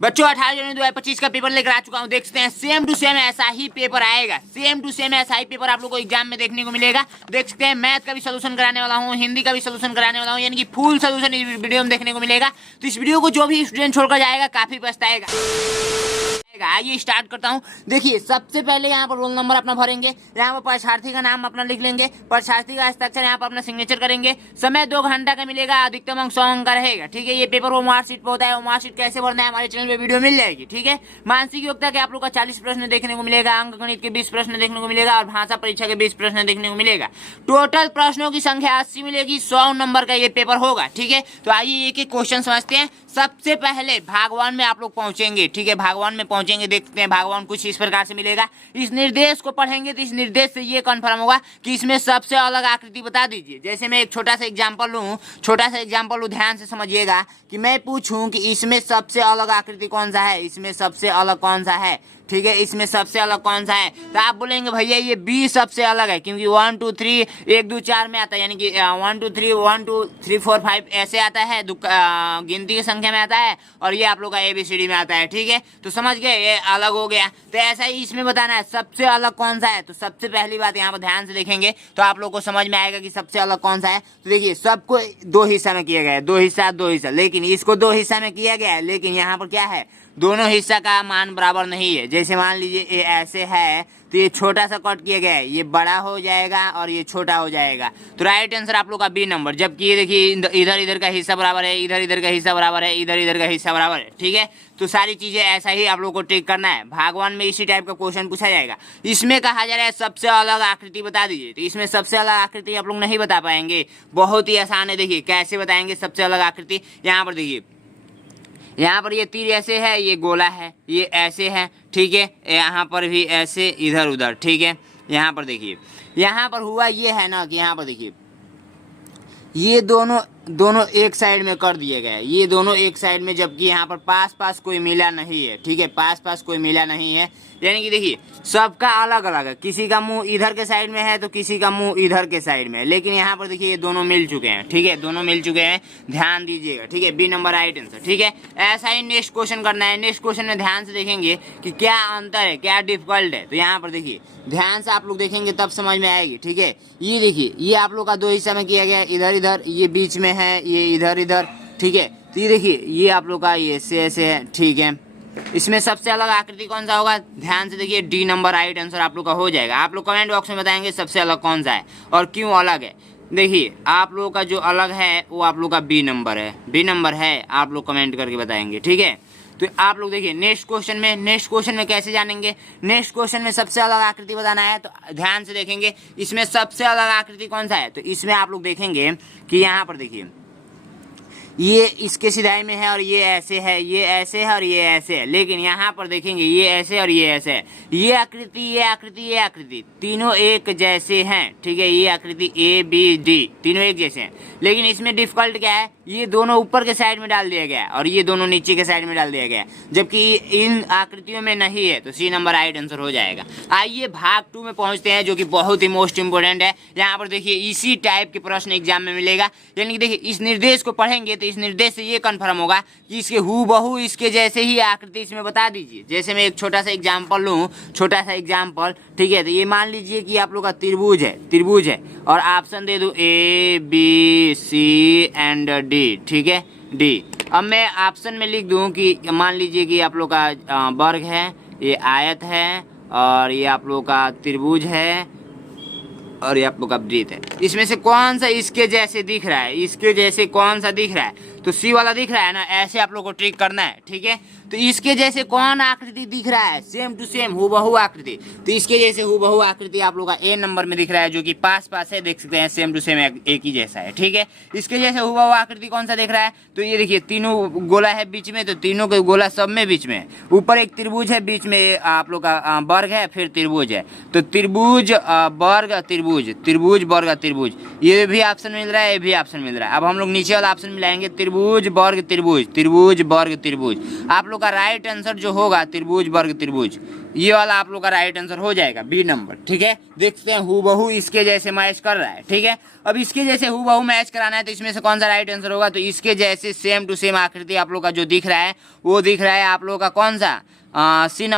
बच्चों 18 जनवरी 2025 का पेपर लेकर आ चुका हूँ। देख सकते हैं सेम टू सेम ऐसा ही पेपर आएगा। सेम टू सेम ऐसा ही पेपर आप लोग को एग्जाम में देखने को मिलेगा। देख सकते हैं मैथ का भी सोल्यूशन कराने वाला हूँ, हिंदी का भी सोल्यूशन कराने वाला हूँ, यानी कि फुल सोल्यूशन इस वीडियो में देखने को मिलेगा। तो इस वीडियो को जो भी स्टूडेंट छोड़कर जाएगा काफी पछताएगा। आइए स्टार्ट करता हूँ। देखिए सबसे पहले यहाँ पर रोल नंबर अपना भरेंगे, यहाँ पर परीक्षार्थी का नाम अपना लिख लेंगे, परीक्षार्थी का हस्ताक्षर यहाँ पर अपना सिग्नेचर करेंगे। समय 2 घंटा का मिलेगा, अधिकतम अंक 100 अंक का रहेगा। ठीक है, ये पेपर वो मार्कशीट पे होता है। वो मार्कशीट कैसे भरना है हमारे चैनल पे वीडियो मिल जाएगी। ठीक है, मानसिक योग्यता के आप लोग का 40 प्रश्न देखने को मिलेगा, अंक गणित के 20 प्रश्न देखने को मिलेगा और भाषा परीक्षा के 20 प्रश्न देखने को मिलेगा। टोटल प्रश्नों की संख्या 80 मिलेगी। 100 नंबर का ये पेपर होगा। ठीक है, तो आइए एक एक क्वेश्चन समझते हैं। सबसे पहले भागवान में आप लोग पहुंचेंगे। ठीक है, भागवान में पहुंचेंगे, देखते हैं भागवान कुछ इस प्रकार से मिलेगा। इस निर्देश को पढ़ेंगे तो इस निर्देश से ये कंफर्म होगा कि इसमें सबसे अलग आकृति बता दीजिए। जैसे मैं एक छोटा सा एग्जांपल लूं, ध्यान से समझिएगा कि मैं पूछूं कि इसमें सबसे अलग आकृति कौन सा है, इसमें सबसे अलग कौन सा है। ठीक है, इसमें सबसे अलग कौन सा है, तो आप बोलेंगे भैया ये बी सबसे अलग है, क्योंकि 1 2 3 1 2 4 में आता है, यानी कि 1 2 3 4 5 ऐसे आता है, गिनती की संख्या में आता है, और ये आप लोग का ABCD में आता है। ठीक है, तो समझ गए, ये अलग हो गया। तो ऐसा ही इसमें बताना है सबसे अलग कौन सा है। तो सबसे पहली बात यहाँ पर ध्यान से देखेंगे तो आप लोग को समझ में आएगा कि सबसे अलग कौन सा है। तो देखिए सबको 2 हिस्सा में किया गया है, 2 हिस्सा, लेकिन इसको 2 हिस्सा में किया गया है, लेकिन यहाँ पर क्या है, दोनों हिस्सा का मान बराबर नहीं है। जैसे मान लीजिए ये ऐसे है तो ये छोटा सा कट किया गया है, ये बड़ा हो जाएगा और ये छोटा हो जाएगा। तो राइट आंसर आप लोग का बी नंबर। जबकि ये देखिए इधर का हिस्सा बराबर है, इधर का हिस्सा बराबर है, इधर का हिस्सा बराबर है। ठीक है, तो सारी चीजें ऐसा ही आप लोग को ट्रिक करना है। भागवान में इसी टाइप का क्वेश्चन पूछा जाएगा। इसमें कहा जा रहा है सबसे अलग आकृति बता दीजिए, तो इसमें सबसे अलग आकृति आप लोग नहीं बता पाएंगे। बहुत ही आसान है। देखिए कैसे बताएंगे सबसे अलग आकृति। यहाँ पर देखिए, यहाँ पर ये तीर ऐसे है, ये गोला है, ये ऐसे है। ठीक है, यहाँ पर भी ऐसे, इधर उधर। ठीक है, यहाँ पर देखिए, यहाँ पर हुआ ये है ना कि यहाँ पर देखिए ये दोनों एक साइड में कर दिए गए, ये दोनों एक साइड में, जबकि यहाँ पर पास कोई मिला नहीं है। ठीक है, पास कोई मिला नहीं है, यानी कि देखिए सबका अलग अलग है। किसी का मुंह इधर के साइड में है तो किसी का मुंह इधर के साइड में है, लेकिन यहाँ पर देखिए ये दोनों मिल चुके हैं। ठीक है, दोनों मिल चुके हैं, ध्यान दीजिएगा। ठीक है, बी नंबर राइट आंसर। ठीक है, ऐसा ही नेक्स्ट क्वेश्चन करना है। नेक्स्ट क्वेश्चन में ध्यान से देखेंगे कि क्या अंतर है, क्या डिफिकल्ट है। तो यहाँ पर देखिए ध्यान से आप लोग देखेंगे तब समझ में आएगी। ठीक है, ये देखिए ये आप लोग का 2 हिस्सा में किया गया, इधर, ये बीच में है, ये इधर। ठीक है, तो ये देखिए ये आप लोग का ये ऐसे है। ठीक है, इसमें सबसे अलग आकृति कौन सा होगा, ध्यान से देखिए, डी नंबर राइट आंसर आप लोग का हो जाएगा। आप लोग कमेंट बॉक्स में बताएंगे सबसे अलग कौन सा है और क्यों अलग है। देखिए आप लोग का जो अलग है वो आप लोग का बी नंबर है, आप लोग कमेंट करके बताएंगे। ठीक है, तो आप लोग देखिए नेक्स्ट क्वेश्चन में कैसे जानेंगे। नेक्स्ट क्वेश्चन में सबसे अलग आकृति बताना है, तो ध्यान से देखेंगे इसमें सबसे अलग आकृति कौन सा है। तो इसमें आप लोग देखेंगे कि यहाँ पर देखिए ये इसके सिधाई में है और ये ऐसे है, ये ऐसे है और ये ऐसे है, लेकिन यहाँ पर देखेंगे ये ऐसे और ये ऐसे है। ये आकृति तीनों एक जैसे हैं। ठीक है, ये आकृति ABD तीनों एक जैसे हैं, लेकिन इसमें डिफिकल्ट क्या है, ये दोनों ऊपर के साइड में डाल दिया गया है और ये दोनों नीचे के साइड में डाल दिया गया है, जबकि इन आकृतियों में नहीं है। तो सी नंबर राइट आंसर हो जाएगा। आइए भाग 2 में पहुंचते हैं, जो कि बहुत ही मोस्ट इंपोर्टेंट है। यहाँ पर देखिए इसी टाइप के प्रश्न एग्जाम में मिलेगा, यानी कि देखिए इस निर्देश को पढ़ेंगे तो इस निर्देश से ये कंफर्म होगा कि इसके हूबहू इसके जैसे ही आकृति इसमें बता दीजिए। जैसे मैं एक छोटा सा एग्जाम्पल लूँ, ठीक है, तो ये मान लीजिए कि आप लोग का त्रिभुज है और ऑप्शन दे दूँ ABC एंड D। ठीक है, D। अब मैं ऑप्शन में लिख दूं कि मान लीजिए कि आप लोग का वर्ग है, ये आयत है और ये आप लोग का त्रिभुज है और ये आप लोग का वृत्त है। इसमें से कौन सा इसके जैसे दिख रहा है, इसके जैसे कौन सा दिख रहा है, तो सी वाला दिख रहा है ना। ऐसे आप लोग को ट्रिक करना है। ठीक है, तो इसके जैसे कौन आकृति दिख रहा है, सेम टू सेम हूबहू आकृति। तो इसके जैसे हूबहू आकृति आप लोग का ए नंबर में दिख रहा है, जो कि पास है, देख सकते हैं सेम टू सेम एक ही जैसा है। ठीक है, इसके जैसे हूबहू आकृति कौन सा दिख रहा है, तो ये देखिए तीनों गोला है बीच में, तो तीनों के गोला सब में बीच में, ऊपर एक त्रिभुज है, बीच में आप लोग का वर्ग है, फिर त्रिभुज है। तो त्रिभुज वर्ग त्रिभुज त्रिभुज, त्रिभुज वर्ग त्रिभुज, ये भी ऑप्शन मिल रहा है, ये भी ऑप्शन मिल रहा है। अब हम लोग नीचे वाला ऑप्शन मिलाएंगे, त्रिभुज वर्ग त्रिभुज, त्रिभुज वर्ग त्रिभुज। आप लोग का राइट आंसर जो होगा त्रिभुज वर्ग त्रिभुज, ये वाला आप लोग का राइट आंसर हो जाएगा, बी नंबर। ठीक है, देखते हैं हूबहू इसके जैसे मैच कर रहा है। ठीक है, अब इसके जैसे हूबहू मैच कराना है तो इसमें से कौन सा राइट आंसर होगा, तो इसके जैसे सेम टू सेम आकृति आप लोग का जो दिख रहा है वो दिख रहा है आप लोग का कौन सा, सी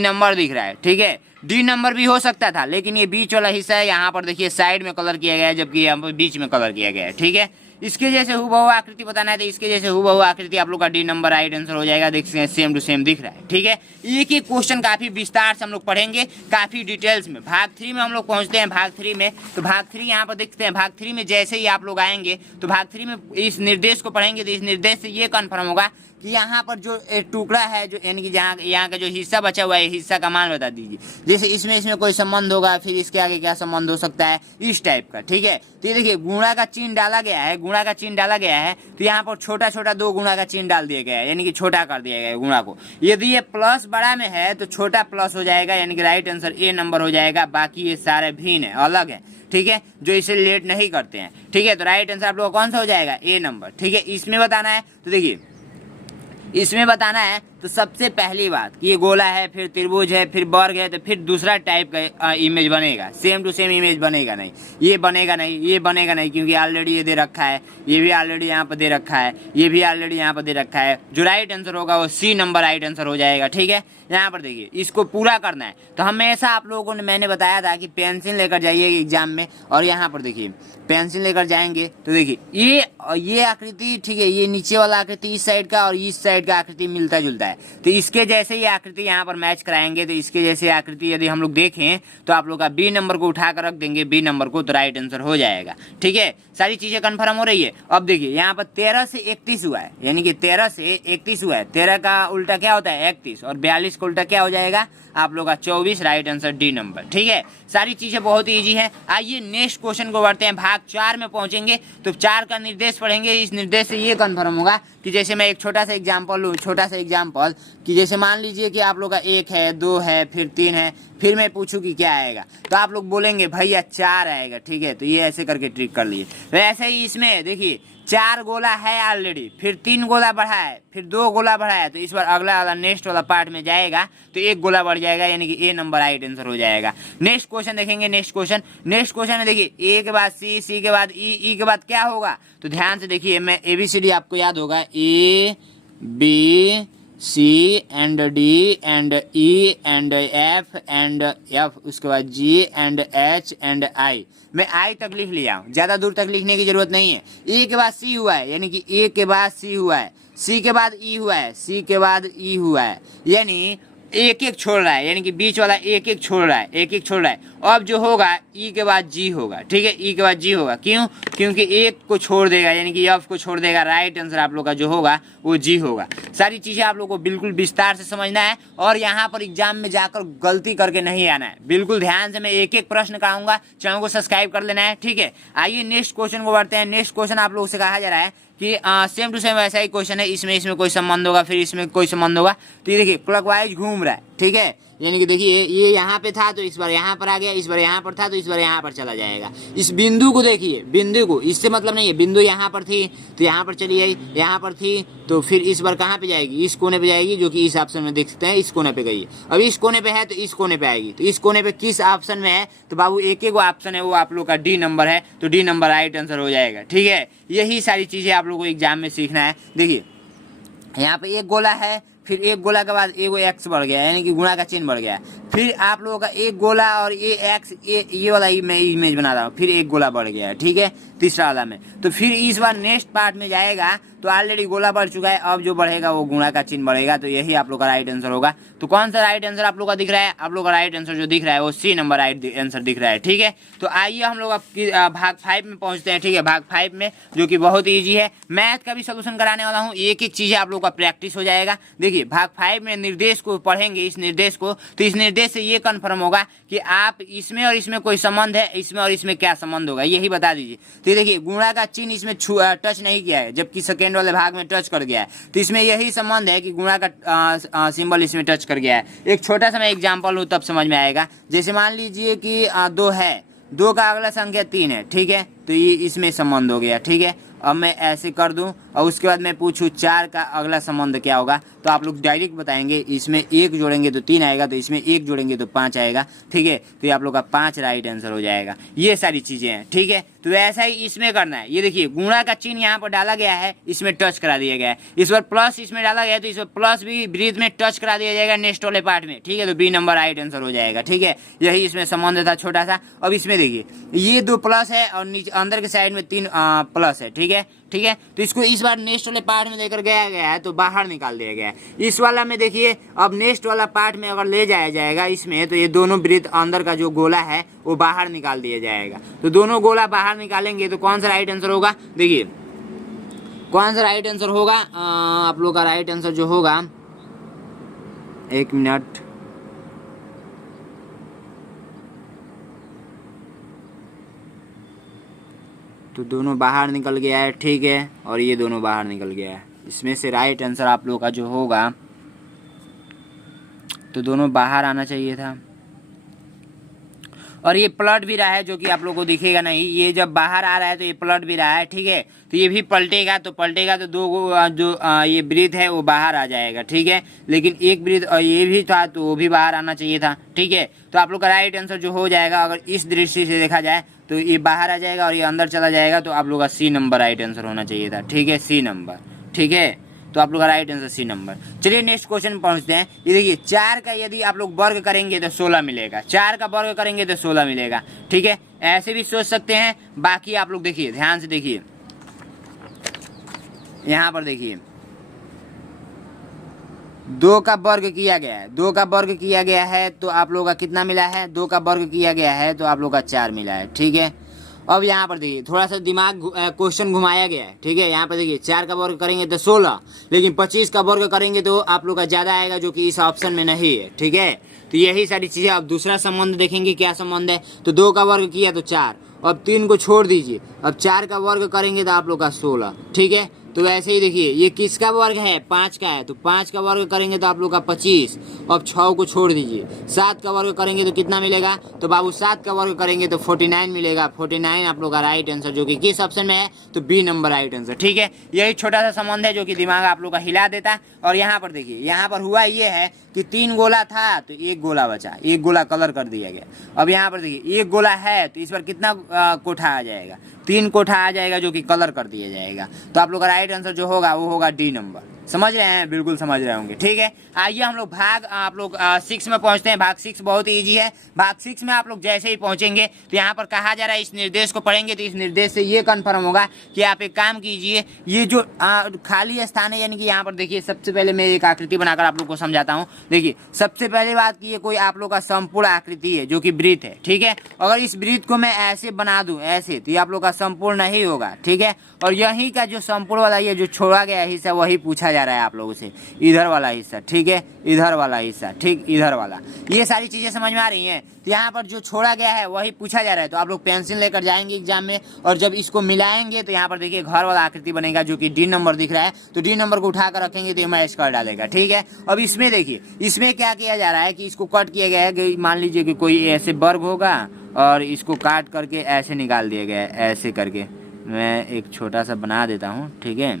नंबर दिख रहा है। ठीक है, डी नंबर भी हो सकता था, लेकिन ये बीच वाला हिस्सा है, यहाँ पर देखिए साइड में कलर किया गया है, जबकि यहाँ पर बीच में कलर किया गया है। ठीक है, इसके जैसे हूबहू आकृति बताना है तो इसके जैसे हूबहू आकृति आप लोग का डी नंबर राइट आंसर हो जाएगा। देख सकते हैं सेम टू सेम दिख रहा है। ठीक है, एक एक क्वेश्चन काफी विस्तार से हम लोग पढ़ेंगे, काफी डिटेल्स में। भाग 3 में हम लोग पहुंचते हैं, भाग 3 में। तो भाग 3 यहाँ पर देखते हैं, भाग 3 में जैसे ही आप लोग आएंगे तो भाग 3 में इस निर्देश को पढ़ेंगे तो इस निर्देश से ये कन्फर्म होगा कि यहाँ पर जो एक टुकड़ा है, जो यानी कि जहाँ यहाँ का जो हिस्सा बचा हुआ है, हिस्सा का मान बता दीजिए। जैसे इसमें कोई संबंध होगा, फिर इसके आगे क्या संबंध हो सकता है, इस टाइप का। ठीक है, तो ये देखिए गुणा का चिन्ह डाला गया है, गुणा का चिन्ह डाला गया है, तो यहाँ पर छोटा छोटा 2 गुणा का चिन्ह डाल दिया गया है, यानी कि छोटा कर दिया गया है गुणा को। यदि ये प्लस बड़ा में है तो छोटा प्लस हो जाएगा, यानी कि राइट आंसर ए नंबर हो जाएगा। बाकी ये सारे भिन्न है, अलग है। ठीक है, जो इसे रिलेट नहीं करते हैं। ठीक है, तो राइट आंसर आप लोग कौन सा हो जाएगा, ए नंबर। ठीक है, इसमें बताना है तो देखिए इसमें बताना है तो सबसे पहली बात कि ये गोला है, फिर त्रिभुज है, फिर वर्ग है, तो फिर दूसरा टाइप का इमेज बनेगा, सेम टू सेम इमेज बनेगा नहीं, ये बनेगा नहीं, ये बनेगा नहीं, क्योंकि ऑलरेडी ये दे रखा है, ये भी ऑलरेडी यहाँ पर दे रखा है, ये भी ऑलरेडी यहाँ पर दे रखा है। जो राइट आंसर होगा वो सी नंबर राइट आंसर हो जाएगा। ठीक है, यहाँ पर देखिए इसको पूरा करना है तो हमेशा आप लोगों ने, मैंने बताया था कि पेंसिल लेकर जाइए एग्जाम में, और यहाँ पर देखिए पेंसिल लेकर जाएंगे तो देखिए ये आकृति, ठीक है, ये नीचे वाला आकृति इस साइड का और इस साइड का आकृति मिलता जुलता है, तो इसके जैसे ही आकृति यहाँ पर मैच कराएंगे। तो इसके जैसे आकृति यदि हम लोग देखें तो आप लोग का बी नंबर को उठाकर रख देंगे, बी नंबर को, तो राइट आंसर हो जाएगा। ठीक है, सारी चीजें कंफर्म हो रही है। अब देखिए यहाँ पर 13 से 31 हुआ है, यानी कि 13 से 31 हुआ है। 13 का उल्टा क्या होता है, 31, और 42 का उल्टा क्या हो जाएगा आप लोग का 24, राइट आंसर डी नंबर। ठीक है, सारी चीजें बहुत ही ईजी है। आइए नेक्स्ट क्वेश्चन को बढ़ते हैं, भाग 4 में पहुंचेंगे तो 4 का निर्देश पढ़ेंगे। इस निर्देश से ये कंफर्म होगा कि जैसे मैं एक छोटा सा एग्जांपल लूँ, छोटा सा एग्जांपल कि जैसे मान लीजिए कि आप लोग का 1 है, 2 है, फिर 3 है, फिर मैं पूछूं कि क्या आएगा, तो आप लोग बोलेंगे भैया 4 आएगा। ठीक है, तो ये ऐसे करके ट्रिक कर लिए। तो ऐसे ही इसमें देखिए 4 गोला है ऑलरेडी, फिर 3 गोला बढ़ा है, फिर 2 गोला बढ़ा है, तो इस बार अगला वाला नेक्स्ट वाला पार्ट में जाएगा तो 1 गोला बढ़ जाएगा, यानी कि ए नंबर राइट आंसर हो जाएगा। नेक्स्ट क्वेश्चन देखेंगे, नेक्स्ट क्वेश्चन में देखिए ए के बाद सी, सी के बाद ई के बाद क्या होगा, तो ध्यान से देखिए, मैं ABCD आपको याद होगा, ABC and D and E and F and F, उसके बाद G and H and I। मैं I तक लिख लिया हूँ, ज्यादा दूर तक लिखने की जरूरत नहीं है। E के बाद C हुआ है, यानी कि A के बाद C हुआ है, C के बाद E हुआ है, C के बाद E हुआ है, यानी एक एक छोड़ रहा है, यानी कि बीच वाला एक एक छोड़ रहा है, एक एक छोड़ रहा है। अब जो होगा ई के बाद जी होगा। ठीक है, ई के बाद जी होगा, क्यों, क्योंकि एक को छोड़ देगा, यानी कि एफ को छोड़ देगा, राइट आंसर आप लोग का जो होगा वो जी होगा। सारी चीजें आप लोग को बिल्कुल विस्तार से समझना है, और यहाँ पर एग्जाम में जाकर गलती करके नहीं आना है। बिल्कुल ध्यान से मैं एक एक प्रश्न कराऊंगा, चैनल को सब्सक्राइब कर लेना है। ठीक है, आइए नेक्स्ट क्वेश्चन को बढ़ते हैं। नेक्स्ट क्वेश्चन आप लोगों से कहा जा रहा है कि सेम टू सेम ऐसा ही क्वेश्चन है, इसमें कोई संबंध होगा, फिर इसमें कोई संबंध होगा। तो ये देखिए क्लॉकवाइज घूम रहा है। ठीक है, यानी कि देखिए ये यहाँ पे था तो इस बार यहाँ पर आ गया, इस बार यहाँ पर था तो इस बार यहाँ पर चला जाएगा। इस बिंदु को देखिए, बिंदु को, इससे मतलब नहीं है, बिंदु यहाँ पर थी तो यहाँ पर चली आई, यहाँ पर थी तो फिर इस बार कहाँ पे जाएगी, इस कोने पे जाएगी, जो कि इस ऑप्शन में देख सकते हैं, इस कोने पे गई। अब इस कोने पे है तो इस कोने पे आएगी, तो इस कोने पे किस ऑप्शन में है, तो बाबू एक एक ऑप्शन है, वो आप लोग का डी नंबर है, तो डी नंबर राइट आंसर हो जाएगा। ठीक है, यही सारी चीजें आप लोग को एग्जाम में सीखना है। देखिए यहाँ पे एक गोला है, फिर एक गोला के बाद एगो एक्स बढ़ गया, यानी कि गुणा का चिन्ह बढ़ गया। फिर आप लोगों का एक गोला और ये एक्स, ये वाला मैं इमेज बना रहा हूँ, फिर एक गोला बढ़ गया है। ठीक है, तीसरा वाला में, तो फिर इस बार नेक्स्ट पार्ट में जाएगा तो ऑलरेडी गोला बढ़ चुका है, अब जो बढ़ेगा वो गुणा का चिन्ह बढ़ेगा, तो यही आप लोग का राइट आंसर होगा। तो कौन सा राइट आंसर आप लोग का दिख रहा है, आप लोग का राइट आंसर जो दिख रहा है वो सी नंबर राइट आंसर दिख रहा है। ठीक है, तो आइए हम लोग भाग 5 में पहुंचते हैं। ठीक है, भाग 5 में जो कि बहुत ईजी है, मैथ का भी सोल्यूशन कराने वाला हूँ, एक एक चीजें आप लोग का प्रैक्टिस हो जाएगा। देखिए भाग 5 में निर्देश को पढ़ेंगे, इस निर्देश को, तो इस निर्देश से ये कन्फर्म होगा कि आप इसमें और इसमें कोई संबंध है, इसमें और इसमें क्या संबंध होगा, यही बता दीजिए। तो देखिए गुणा का चिन्ह इसमें टच नहीं किया है, जबकि सेकेंड वाले भाग में टच कर गया है, तो इसमें यही संबंध है कि गुणा का सिंबल इसमें टच कर गया है। एक छोटा सा मैं एग्जांपल लूँ तब समझ में आएगा। जैसे मान लीजिए कि 2 है, 2 का अगला संख्या 3 है, ठीक है, तो ये इसमें संबंध हो गया, ठीक है। अब मैं ऐसे कर दूं और उसके बाद मैं पूछूं 4 का अगला संबंध क्या होगा, तो आप लोग डायरेक्ट बताएंगे। इसमें 1 जोड़ेंगे तो 3 आएगा, तो इसमें 1 जोड़ेंगे तो 5 आएगा, ठीक है। तो ये आप लोग का 5 राइट आंसर हो जाएगा। ये सारी चीज़ें हैं, ठीक है। तो ऐसा ही इसमें करना है। ये देखिए गुणा का चिन्ह यहाँ पर डाला गया है, इसमें टच करा दिया गया है। इस बार प्लस इसमें डाला गया है, तो इस बार प्लस भी ब्रीथ में टच करा दिया जाएगा नेक्स्ट वाले पार्ट में, ठीक है। तो बी नंबर राइट आंसर हो जाएगा, ठीक है। यही इसमें संबंध था छोटा सा। अब इसमें देखिए ये 2 प्लस है और नीचे अंदर के साइड में 3 प्लस है, ठीक है, ठीक है। तो इसको इस बार नेक्स्ट वाले पार्ट में लेकर गया गया है, तो बाहर निकाल दिया गया है। इस वाला में देखिए अब नेक्स्ट वाला पार्ट में अगर ले जाया जाएगा इसमें, तो ये दोनों वृत्त अंदर का जो गोला है वो बाहर निकाल दिया जाएगा। तो दोनों गोला बाहर निकालेंगे तो कौन सा राइट आंसर होगा, देखिए कौन सा राइट आंसर होगा। आप लोग का राइट आंसर जो होगा, 1 मिनट, तो दोनों बाहर निकल गया है, ठीक है, और ये दोनों बाहर निकल गया है। इसमें से राइट आंसर आप लोग का जो होगा, तो दोनों बाहर आना चाहिए था। और ये पलट भी रहा है, जो कि आप लोग को दिखेगा नहीं। ये जब बाहर आ रहा है तो ये पलट भी रहा है, ठीक है। तो ये भी पलटेगा, तो पलटेगा तो 2 जो ये वृत्त है वो बाहर आ जाएगा, ठीक है। लेकिन एक वृत्त और ये भी था तो वो भी बाहर आना चाहिए था, ठीक है। तो आप लोग का राइट आंसर जो हो जाएगा, अगर इस दृष्टि से देखा जाए तो ये बाहर आ जाएगा और ये अंदर चला जाएगा, तो आप लोग का सी नंबर राइट आंसर होना चाहिए था, ठीक है, सी नंबर, ठीक है। तो आप लोग का राइट आंसर सी नंबर। चलिए नेक्स्ट क्वेश्चन पहुंचते हैं। ये देखिए 4 का यदि आप लोग वर्ग करेंगे तो 16 मिलेगा, 4 का वर्ग करेंगे तो 16 मिलेगा, ठीक है। ऐसे भी सोच सकते हैं। बाकी आप लोग देखिए, ध्यान से देखिए, यहाँ पर देखिए 2 का वर्ग किया गया है, 2 का वर्ग किया गया है, तो आप लोग का कितना मिला है, 2 का वर्ग किया गया है तो आप लोग का 4 मिला है, ठीक है। अब यहाँ पर देखिए थोड़ा सा दिमाग क्वेश्चन घुमाया गया है, ठीक है। यहाँ पर देखिए 4 का वर्ग करेंगे तो 16, लेकिन 25 का वर्ग करेंगे तो आप लोग का ज़्यादा आएगा, जो कि इस ऑप्शन में नहीं है, ठीक है। तो यही सारी चीज़ें। अब दूसरा संबंध देखेंगे, क्या संबंध है। तो 2 का वर्ग किया तो 4, अब 3 को छोड़ दीजिए, अब 4 का वर्ग करेंगे तो आप लोग का 16, ठीक है। तो वैसे ही देखिए ये किसका वर्ग है, 5 का है, तो 5 का वर्ग करेंगे तो आप लोग का 25, अब 6 को छोड़ दीजिए, 7 का वर्ग करेंगे तो कितना मिलेगा, तो बाबू 7 का वर्ग करेंगे तो 49 मिलेगा, 49 आप लोग का राइट आंसर, जो कि किस ऑप्शन में है, तो बी नंबर राइट आंसर, ठीक है। यही छोटा सा संबंध है जो कि दिमाग आप लोग का हिला देता। और यहाँ पर देखिए, यहाँ पर हुआ ये है कि 3 गोला था तो 1 गोला बचा, 1 गोला कलर कर दिया गया। अब यहाँ पर देखिए 1 गोला है तो इस पर कितना कोठा आ जाएगा, 3 कोठा आ जाएगा, जो कि कलर कर दिया जाएगा। तो आप लोग का राइट आंसर जो होगा वो होगा डी नंबर। समझ रहे हैं, बिल्कुल समझ रहे होंगे, ठीक है। आइए हम लोग भाग आप लोग 6 में पहुंचते हैं। भाग 6 बहुत ही ईजी है। भाग 6 में आप लोग जैसे ही पहुंचेंगे तो यहाँ पर कहा जा रहा है, इस निर्देश को पढ़ेंगे तो इस निर्देश से ये कन्फर्म होगा कि आप एक काम कीजिए, ये जो खाली स्थान है, यानी कि यहाँ पर देखिए सबसे पहले मैं एक आकृति बनाकर आप लोग को समझाता हूँ। देखिए सबसे पहली बात की, ये कोई आप लोग का संपूर्ण आकृति है जो कि वृत्त है, ठीक है। अगर इस वृत्त को मैं ऐसे बना दूं ऐसे, तो ये आप लोग का संपूर्ण नहीं होगा, ठीक है। और यही का जो संपूर्ण वाला ये जो छोड़ा गया हिस्सा, वही पूछा जा रहा है आप लोगों से, इधर वाला हिस्सा, ठीक है, इधर वाला हिस्सा, ठीक, इधर वाला। ये सारी चीजें समझ में आ रही हैं। तो यहाँ पर जो छोड़ा गया है वही पूछा जा रहा है। तो आप लोग पेंसिल लेकर जाएंगे एग्जाम में, और जब इसको मिलाएंगे तो यहाँ पर देखिए घर वाला आकृति बनेगा, जो कि डी नंबर दिख रहा है। तो डी नंबर को उठा कर रखेंगे तो ये मैच कर डालेगा, ठीक है। अब इसमें देखिए, इसमें क्या किया जा रहा है कि इसको कट किया गया है कि मान लीजिए कि कोई ऐसे वर्ग होगा और इसको काट करके ऐसे निकाल दिया गया है, ऐसे करके मैं एक छोटा सा बना देता हूँ, ठीक है।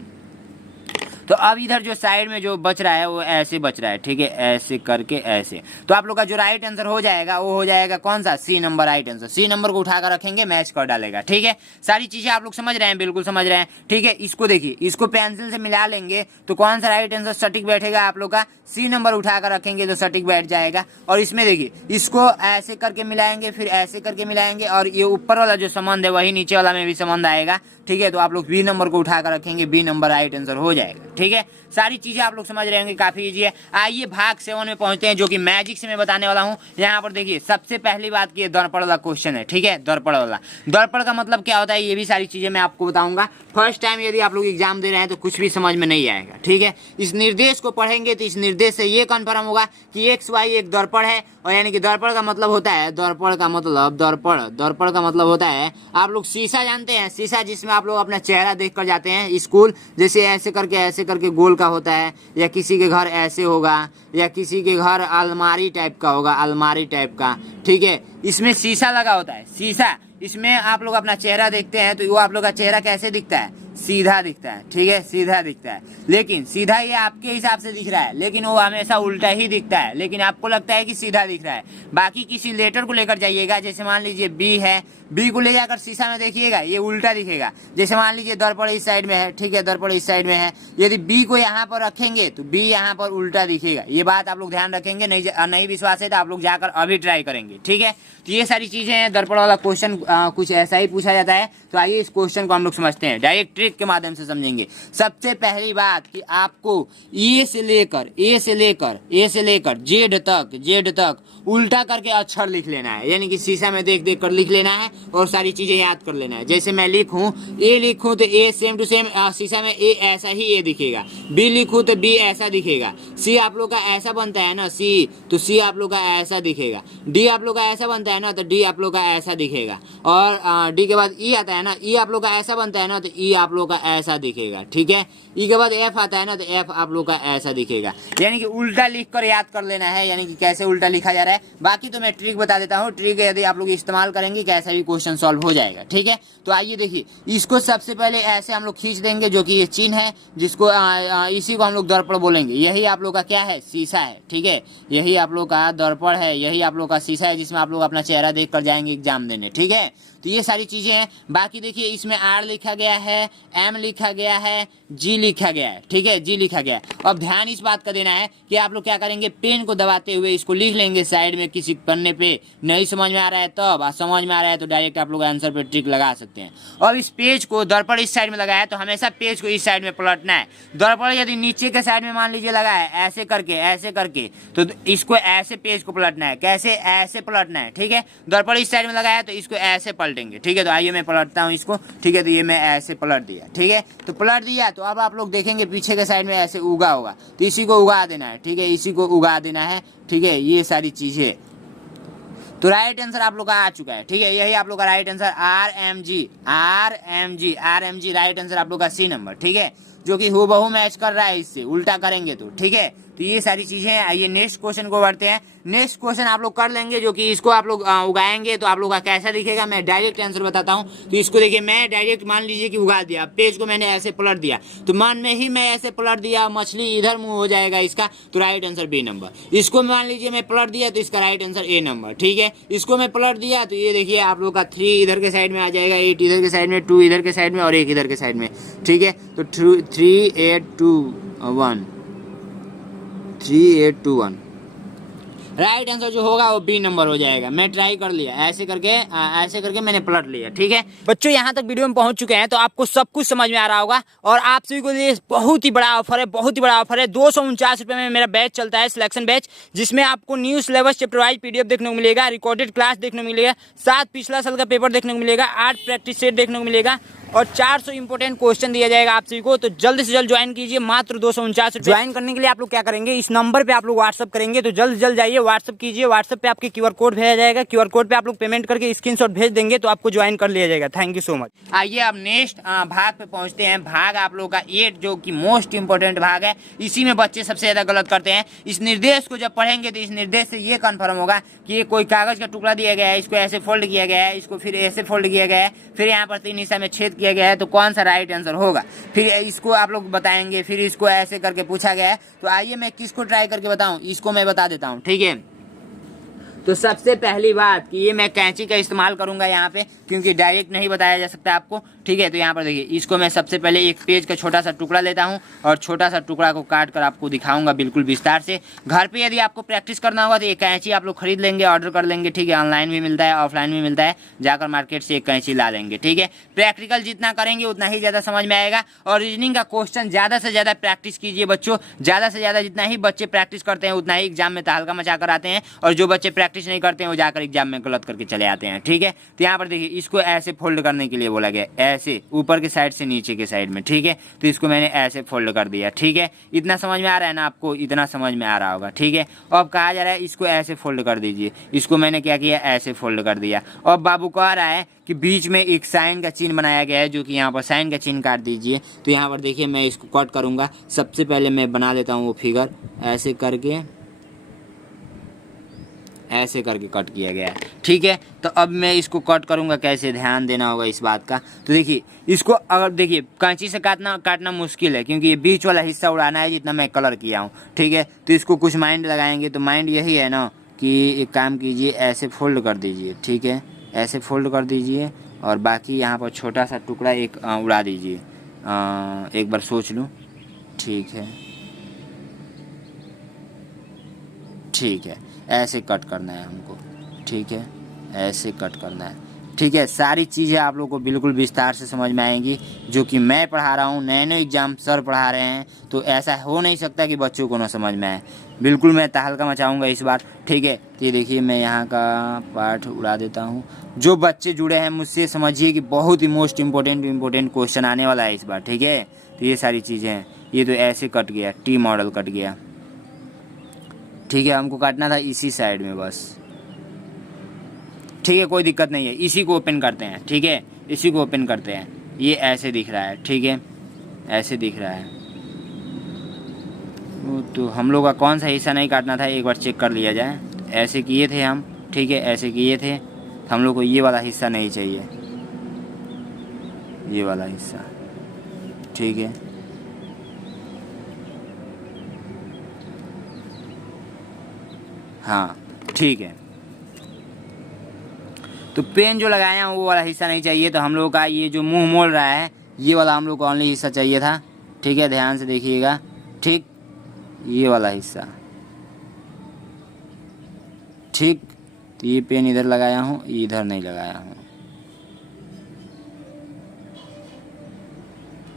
तो अब इधर जो साइड में जो बच रहा है वो ऐसे बच रहा है, ठीक है, ऐसे करके ऐसे। तो आप लोग का जो राइट आंसर हो जाएगा वो हो जाएगा कौन सा, C number right answer. C number को उठाकर रखेंगे, मैच कर डालेगा, ठीक है। सारी चीजें आप लोग समझ रहे हैं, बिल्कुल समझ रहे हैं, ठीक है। इसको देखिए, इसको पेंसिल से मिला लेंगे तो कौन सा राइट आंसर सटीक बैठेगा, आप लोग का सी नंबर उठाकर रखेंगे तो सटीक बैठ जाएगा। और इसमें देखिए, इसको ऐसे करके मिलाएंगे, फिर ऐसे करके मिलाएंगे, और ये ऊपर वाला जो संबंध है वही नीचे वाला में भी संबंध आएगा, ठीक है। तो आप लोग बी नंबर को उठाकर रखेंगे, बी नंबर राइट आंसर हो जाएगा, ठीक है। सारी चीजें आप लोग समझ रहे होंगे, काफी इजी है। आइए भाग 7 में पहुंचते हैं, जो कि मैजिक से मैं बताने वाला हूं। यहाँ पर देखिए सबसे पहली बात की दर्पण वाला क्वेश्चन है, ठीक है, दर्पण वाला। दर्पण का मतलब क्या होता है, ये भी सारी चीजें मैं आपको बताऊंगा। फर्स्ट टाइम यदि आप लोग एग्जाम दे रहे हैं तो कुछ भी समझ में नहीं आएगा, ठीक है। इस निर्देश को पढ़ेंगे तो इस निर्देश से ये कन्फर्म होगा कि एक्स वाई एक दर्पण है। और यानी कि दर्पण का मतलब होता है, दर्पण का मतलब दर्पण का मतलब होता है, आप लोग शीशा जानते हैं, शीशा जिसमें आप लोग अपना चेहरा देख कर जाते हैं स्कूल, जैसे ऐसे ऐसे करके गोल का होता है, या किसी के घर ऐसे होगा, या किसी के घर अलमारी टाइप का होगा, अलमारी टाइप का, ठीक है। इसमें शीशा लगा होता है, शीशा, इसमें आप लोग अपना चेहरा देखते हैं तो वो आप लोग का चेहरा कैसे दिखता है, सीधा दिखता है, ठीक है, सीधा दिखता है। लेकिन सीधा ये आपके हिसाब से दिख रहा है, लेकिन वो हमेशा उल्टा ही दिखता है, लेकिन आपको लगता है कि सीधा दिख रहा है। बाकी किसी लेटर को लेकर जाइएगा, जैसे मान लीजिए बी है, बी को ले जाकर शीशा में देखिएगा, ये उल्टा दिखेगा। जैसे मान लीजिए दर्पण इस साइड में है, ठीक है, दर्पण इस साइड में है, यदि बी को यहाँ पर रखेंगे तो बी यहाँ पर उल्टा दिखेगा। ये बात आप लोग ध्यान रखेंगे, नहीं विश्वास है तो आप लोग जाकर अभी ट्राई करेंगे, ठीक है। तो ये सारी चीजें हैं, दर्पण वाला क्वेश्चन कुछ ऐसा ही पूछा जाता है। तो आइए इस क्वेश्चन को हम लोग समझते हैं, डायरेक्ट ट्रिक के माध्यम से समझेंगे। सबसे पहली बात कि आपको ए से लेकर जेड तक उल्टा करके अक्षर लिख लेना है, यानी कि शीशा में देख देख कर लिख लेना है और सारी चीजें याद कर लेना है। जैसे मैं लिखूं, ए लिखूं तो ए सेम टू सेम शीशा में ए ऐसा ही ए दिखेगा, बी लिखूं तो बी ऐसा दिखेगा, सी आप लोग का ऐसा बनता है ना सी, तो सी आप लोग का ऐसा दिखेगा, डी आप लोग का ऐसा बनता है ना तो डी आप लोग का ऐसा दिखेगा, और डी के बाद ई आता है ना, ई आप लोग का ऐसा बनता है ना तो ई आप लोग का ऐसा दिखेगा, ठीक है। ई के बाद एफ आता है ना तो एफ आप लोग का ऐसा दिखेगा, यानी कि उल्टा लिख कर याद कर लेना है, यानी कि कैसे उल्टा लिखा जा रहा है। बाकी तो मैं ट्रिक बता देता हूँ, ट्रिक यदि आप लोग इस्तेमाल करेंगे कैसा भी क्वेश्चन सॉल्व हो जाएगा, ठीक है। तो आइए देखिए, इसको सबसे पहले ऐसे हम लोग खींच देंगे, जो कि ये चिन्ह है, जिसको इसी को हम लोग दर्पण बोलेंगे। यही आप लोग का क्या है, शीशा है, ठीक है, यही आप लोग का दर्पण है, यही आप लोग का शीशा है, जिसमें आप लोग अपना चेहरा देख कर जाएंगे एग्जाम देने, ठीक है। तो ये सारी चीजें हैं। बाकी देखिए, इसमें आर लिखा गया है, एम लिखा गया है, जी लिखा गया है, ठीक है, जी लिखा गया है। अब ध्यान इस बात का देना है कि आप लोग क्या करेंगे, पेन को दबाते हुए इसको लिख लेंगे साइड में किसी पन्ने पे। नहीं समझ में आ रहा है तब, समझ में आ रहा है तो डायरेक्ट आप लोग आंसर पे ट्रिक लगा सकते हैं। अब इस पेज को, दर्पण इस साइड में लगा है तो हमेशा पेज को इस साइड में पलटना है। दर्पण यदि नीचे के साइड में मान लीजिए लगा है, ऐसे करके तो इसको ऐसे पेज को पलटना है। कैसे, ऐसे पलटना है, ठीक है। दर्पण इस साइड में लगा है तो इसको ऐसे पलटेंगे, ठीक है। तो आइए मैं पलटता हूँ इसको, ठीक है। तो ये मैं ऐसे पलट दिया, ठीक है। तो पलट दिया तो अब आप लोग देखेंगे पीछे के साइड में ऐसे उगा होगा, तो इसी को उगा देना है, ठीक है, इसी को उगा देना है, ठीक है। ये सारी चीजें, तो राइट आंसर आप लोग का आ चुका है, ठीक है। यही आप लोग का right answer RMG right answer आप लोग का सी नंबर, ठीक है, जो कि हूबहू मैच कर रहा है इससे, उल्टा करेंगे तो, ठीक है। तो ये सारी चीजें हैं। आइए नेक्स्ट क्वेश्चन को बढ़ते हैं। नेक्स्ट क्वेश्चन आप लोग कर लेंगे, जो कि इसको आप लोग उगाएंगे तो आप लोग का कैसा दिखेगा, मैं डायरेक्ट आंसर बताता हूँ। तो इसको देखिए, मैं डायरेक्ट मान लीजिए कि उगा दिया, पेज को मैंने ऐसे पलट दिया, तो मान में ही मैं ऐसे पलट दिया, मछली इधर मुंह हो जाएगा इसका, तो राइट आंसर बी नंबर। इसको मान लीजिए मैं पलट दिया तो इसका राइट आंसर ए नंबर, ठीक है। इसको मैं पलट दिया तो ये देखिए आप लोग का 3 इधर के साइड में आ जाएगा, 8 इधर के साइड में, 2 इधर के साइड में और 1 इधर के साइड में, ठीक है। तो 3821 राइट आंसर जो होगा वो बी नंबर हो जाएगा। मैं ट्राई कर लिया, ऐसे करके मैंने पलट लिया, ठीक है। बच्चों यहाँ तक वीडियो में पहुंच चुके हैं तो आपको सब कुछ समझ में आ रहा होगा, और आप सभी को लिए बहुत ही बड़ा ऑफर है, 249 रुपये में मेरा बैच चलता है, सिलेक्शन बैच, जिसमें आपको new syllabus chapter wise PDF देखने को मिलेगा, रिकॉर्डेड क्लास देखने को मिलेगा, 7 पिछला साल का पेपर देखने को मिलेगा, 8 प्रैक्टिस सेट देखने को मिलेगा, और 400 इंपोर्टेंट क्वेश्चन दिया जाएगा आप सभी को। तो जल्द से जल्द ज्वाइन कीजिए, मात्र 249 रुपये। ज्वाइन करने के लिए आप लोग क्या करेंगे, इस नंबर पे आप लोग व्हाट्सअप करेंगे, तो जल्द से जल्द जाइए व्हाट्सअप कीजिए। व्हाट्सअप पे आपके QR कोड भेजा जाएगा, QR कोड पे आप लोग पेमेंट करके स्क्रीनशॉट भेज देंगे तो आपको ज्वाइन कर लिया जाएगा। Thank you so much. आइए अब नेक्स्ट भाग पे पहुंचते हैं। भाग आप लोग का 8, जो कि मोस्ट इंपोर्टेंट भाग है। इसी में बच्चे सबसे ज्यादा गलत करते हैं। इस निर्देश को जब पढ़ेंगे तो इस निर्देश से ये कन्फर्म होगा कि ये कोई कागज का टुकड़ा दिया गया है, इसको ऐसे फोल्ड किया गया है, इसको फिर ऐसे फोल्ड किया गया है, फिर यहाँ पर 3 हिस्सा में छेद किया गया है, तो कौन सा राइट आंसर होगा। फिर इसको आप लोग बताएंगे, फिर इसको ऐसे करके पूछा गया है। तो आइए मैं किसको ट्राई करके बताऊं, इसको मैं बता देता हूं, ठीक है। तो सबसे पहली बात कि ये मैं कैंची का इस्तेमाल करूंगा यहाँ पे, क्योंकि डायरेक्ट नहीं बताया जा सकता आपको, ठीक है। तो यहाँ पर देखिए, इसको मैं सबसे पहले एक पेज का छोटा सा टुकड़ा लेता हूँ और छोटा सा टुकड़ा को काट कर आपको दिखाऊंगा बिल्कुल विस्तार से। घर पे यदि आपको प्रैक्टिस करना होगा तो एक कैंची आप लोग खरीद लेंगे, ऑर्डर कर लेंगे, ठीक है। ऑनलाइन भी मिलता है, ऑफलाइन भी मिलता है, जाकर मार्केट से एक कैंची ला लेंगे, ठीक है। प्रैक्टिकल जितना करेंगे उतना ही ज़्यादा समझ में आएगा, और रीजनिंग का क्वेश्चन ज़्यादा से ज़्यादा प्रैक्टिस कीजिए बच्चों। ज़्यादा से ज़्यादा जितना ही बच्चे प्रैक्टिस करते हैं उतना ही एग्जाम में तहलका मचा कर आते हैं, और जो बच्चे प्रैक्टिस नहीं करते हैं वो जाकर एग्जाम में गलत करके चले आते हैं। ठीक है, तो यहाँ पर देखिए इसको ऐसे फोल्ड करने के लिए बोला गया, ऐसे ऊपर के साइड से नीचे के साइड में। ठीक है, तो इसको मैंने ऐसे फोल्ड कर दिया। ठीक है, इतना समझ में आ रहा है ना आपको, इतना समझ में आ रहा होगा। ठीक है, अब कहा जा रहा है इसको ऐसे फोल्ड कर दीजिए, इसको मैंने क्या किया, ऐसे फोल्ड कर दिया। अब बाबू कह रहा है कि बीच में एक साइन का चिन्ह बनाया गया है, जो कि यहाँ पर साइन का चिन्ह काट दीजिए। तो यहाँ पर देखिए मैं इसको कट करूँगा। सबसे पहले मैं बना लेता हूँ वो फिगर, ऐसे करके कट किया गया है। ठीक है, तो अब मैं इसको कट करूँगा कैसे, ध्यान देना होगा इस बात का। तो देखिए इसको अगर देखिए कैंची से काटना मुश्किल है, क्योंकि ये बीच वाला हिस्सा उड़ाना है जितना मैं कलर किया हूँ। ठीक है, तो इसको कुछ माइंड लगाएंगे। तो माइंड यही है ना कि एक काम कीजिए, ऐसे फोल्ड कर दीजिए। ठीक है, ऐसे फोल्ड कर दीजिए और बाकी यहाँ पर छोटा सा टुकड़ा एक उड़ा दीजिए। एक बार सोच लूँ। ठीक है, ठीक है, ऐसे कट करना है हमको। ठीक है, ऐसे कट करना है। ठीक है, सारी चीज़ें आप लोगों को बिल्कुल विस्तार से समझ में आएंगी, जो कि मैं पढ़ा रहा हूँ, नए एग्जाम सर पढ़ा रहे हैं, तो ऐसा हो नहीं सकता कि बच्चों को ना समझ में आए। बिल्कुल मैं तहलका मचाऊंगा इस बार। ठीक है, तो ये देखिए मैं यहाँ का पार्ट उड़ा देता हूँ। जो बच्चे जुड़े हैं मुझसे समझिए कि बहुत ही मोस्ट इम्पोर्टेंट क्वेश्चन आने वाला है इस बार। ठीक है, तो ये सारी चीज़ें हैं। ये तो ऐसे कट गया, टी मॉडल कट गया। ठीक है, हमको काटना था इसी साइड में बस। ठीक है, कोई दिक्कत नहीं है, इसी को ओपन करते हैं। ठीक है, इसी को ओपन करते हैं। ये ऐसे दिख रहा है। ठीक है, ऐसे दिख रहा है। तो हम लोग का कौन सा हिस्सा नहीं काटना था, एक बार चेक कर लिया जाए। ऐसे किए थे हम। ठीक है, ऐसे किए थे। हम लोग को ये वाला हिस्सा नहीं चाहिए, ये वाला हिस्सा। ठीक है, हाँ ठीक है। तो पेन जो लगाया हूँ वो वाला हिस्सा नहीं चाहिए। तो हम लोग का ये जो मुंह मोड़ रहा है, ये वाला हम लोग को ओनली हिस्सा चाहिए था। ठीक है, ध्यान से देखिएगा। ठीक, ये वाला हिस्सा। ठीक, तो ये पेन इधर लगाया हूँ, इधर नहीं लगाया हूँ।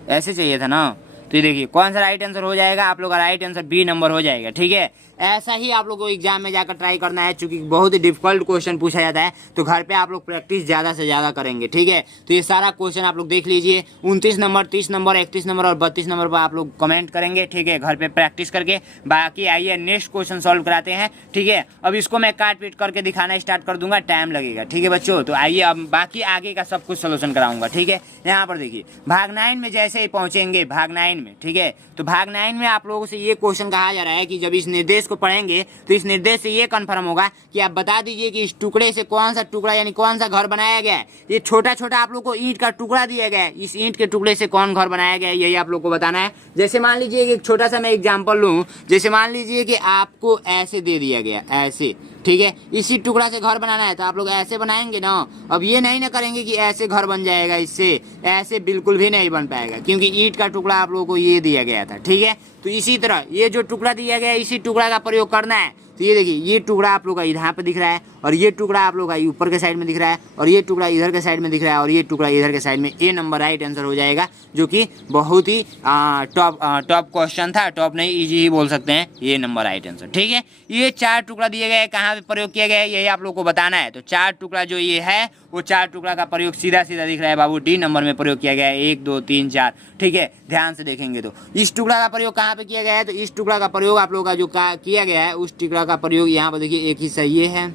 ऐसे चाहिए था ना। तो ये देखिए कौन सा राइट आंसर हो जाएगा, आप लोग का राइट आंसर बी नंबर हो जाएगा। ठीक है, ऐसा ही आप लोग को एग्जाम में जाकर ट्राई करना है, चूंकि बहुत ही डिफिकल्ट क्वेश्चन पूछा जाता है। तो घर पे आप लोग प्रैक्टिस ज़्यादा से ज़्यादा करेंगे। ठीक है, तो ये सारा क्वेश्चन आप लोग देख लीजिए। 29 नंबर, 30 नंबर, 31 नंबर और 32 नंबर पर आप लोग कमेंट करेंगे। ठीक है, घर पे प्रैक्टिस करके। बाकी आइए नेक्स्ट क्वेश्चन सॉल्व कराते हैं। ठीक है, अब इसको मैं काट पीट करके दिखाना स्टार्ट कर दूंगा, टाइम लगेगा। ठीक है बच्चों, तो आइए अब बाकी आगे का सब कुछ सोल्यूशन कराऊंगा। ठीक है, यहाँ पर देखिए भाग 9 में जैसे ही पहुंचेंगे, भाग 9 में। ठीक है, तो भाग 9 में आप लोगों से ये क्वेश्चन कहा जा रहा है कि जब इस निर्देश को पढ़ेंगे तो इस निर्देश से ये कंफर्म होगा कि आप बता दीजिए कि इस टुकड़े से कौन सा टुकड़ा यानी कौन सा घर बनाया गया है। ये छोटा छोटा आप लोग को ईंट का टुकड़ा दिया गया है, इस ईंट के टुकड़े से कौन घर बनाया गया है, यही आप लोग को बताना है। जैसे मान लीजिए एक छोटा सा मैं एग्जाम्पल लूँ, जैसे मान लीजिए कि आपको ऐसे दे दिया गया, ऐसे। ठीक है, इसी टुकड़ा से घर बनाना है तो आप लोग ऐसे बनाएंगे ना। अब ये नहीं ना करेंगे कि ऐसे घर बन जाएगा, इससे ऐसे बिल्कुल भी नहीं बन पाएगा, क्योंकि ईंट का टुकड़ा आप लोगों को ये दिया गया था। ठीक है, तो इसी तरह ये जो टुकड़ा दिया गया है, इसी टुकड़ा का प्रयोग करना है। तो ये देखिए ये टुकड़ा आप लोग का यहाँ पे दिख रहा है, और ये टुकड़ा आप लोग का ऊपर के साइड में दिख रहा है, और ये टुकड़ा इधर के साइड में दिख रहा है, और ये टुकड़ा इधर के साइड में। ए नंबर राइट आंसर हो जाएगा, जो कि बहुत ही टॉप क्वेश्चन था। टॉप नहीं, इजी ही बोल सकते हैं। ये नंबर राइट आंसर। ठीक है, ये 4 टुकड़ा दिए गए, कहाँ पे प्रयोग किया गया है यही आप लोग को बताना है। तो 4 टुकड़ा जो ये है, वो 4 टुकड़ा का प्रयोग सीधा सीधा दिख रहा है बाबू, डी नंबर में प्रयोग किया गया है। 1 2 3 4। ठीक है, ध्यान से देखेंगे तो इस टुकड़ा का प्रयोग कहाँ पे किया गया है, तो इस टुकड़ा का प्रयोग आप लोग का जो किया गया है, उस टुकड़ा का प्रयोग यहाँ पर देखिए, एक हिस्सा ये है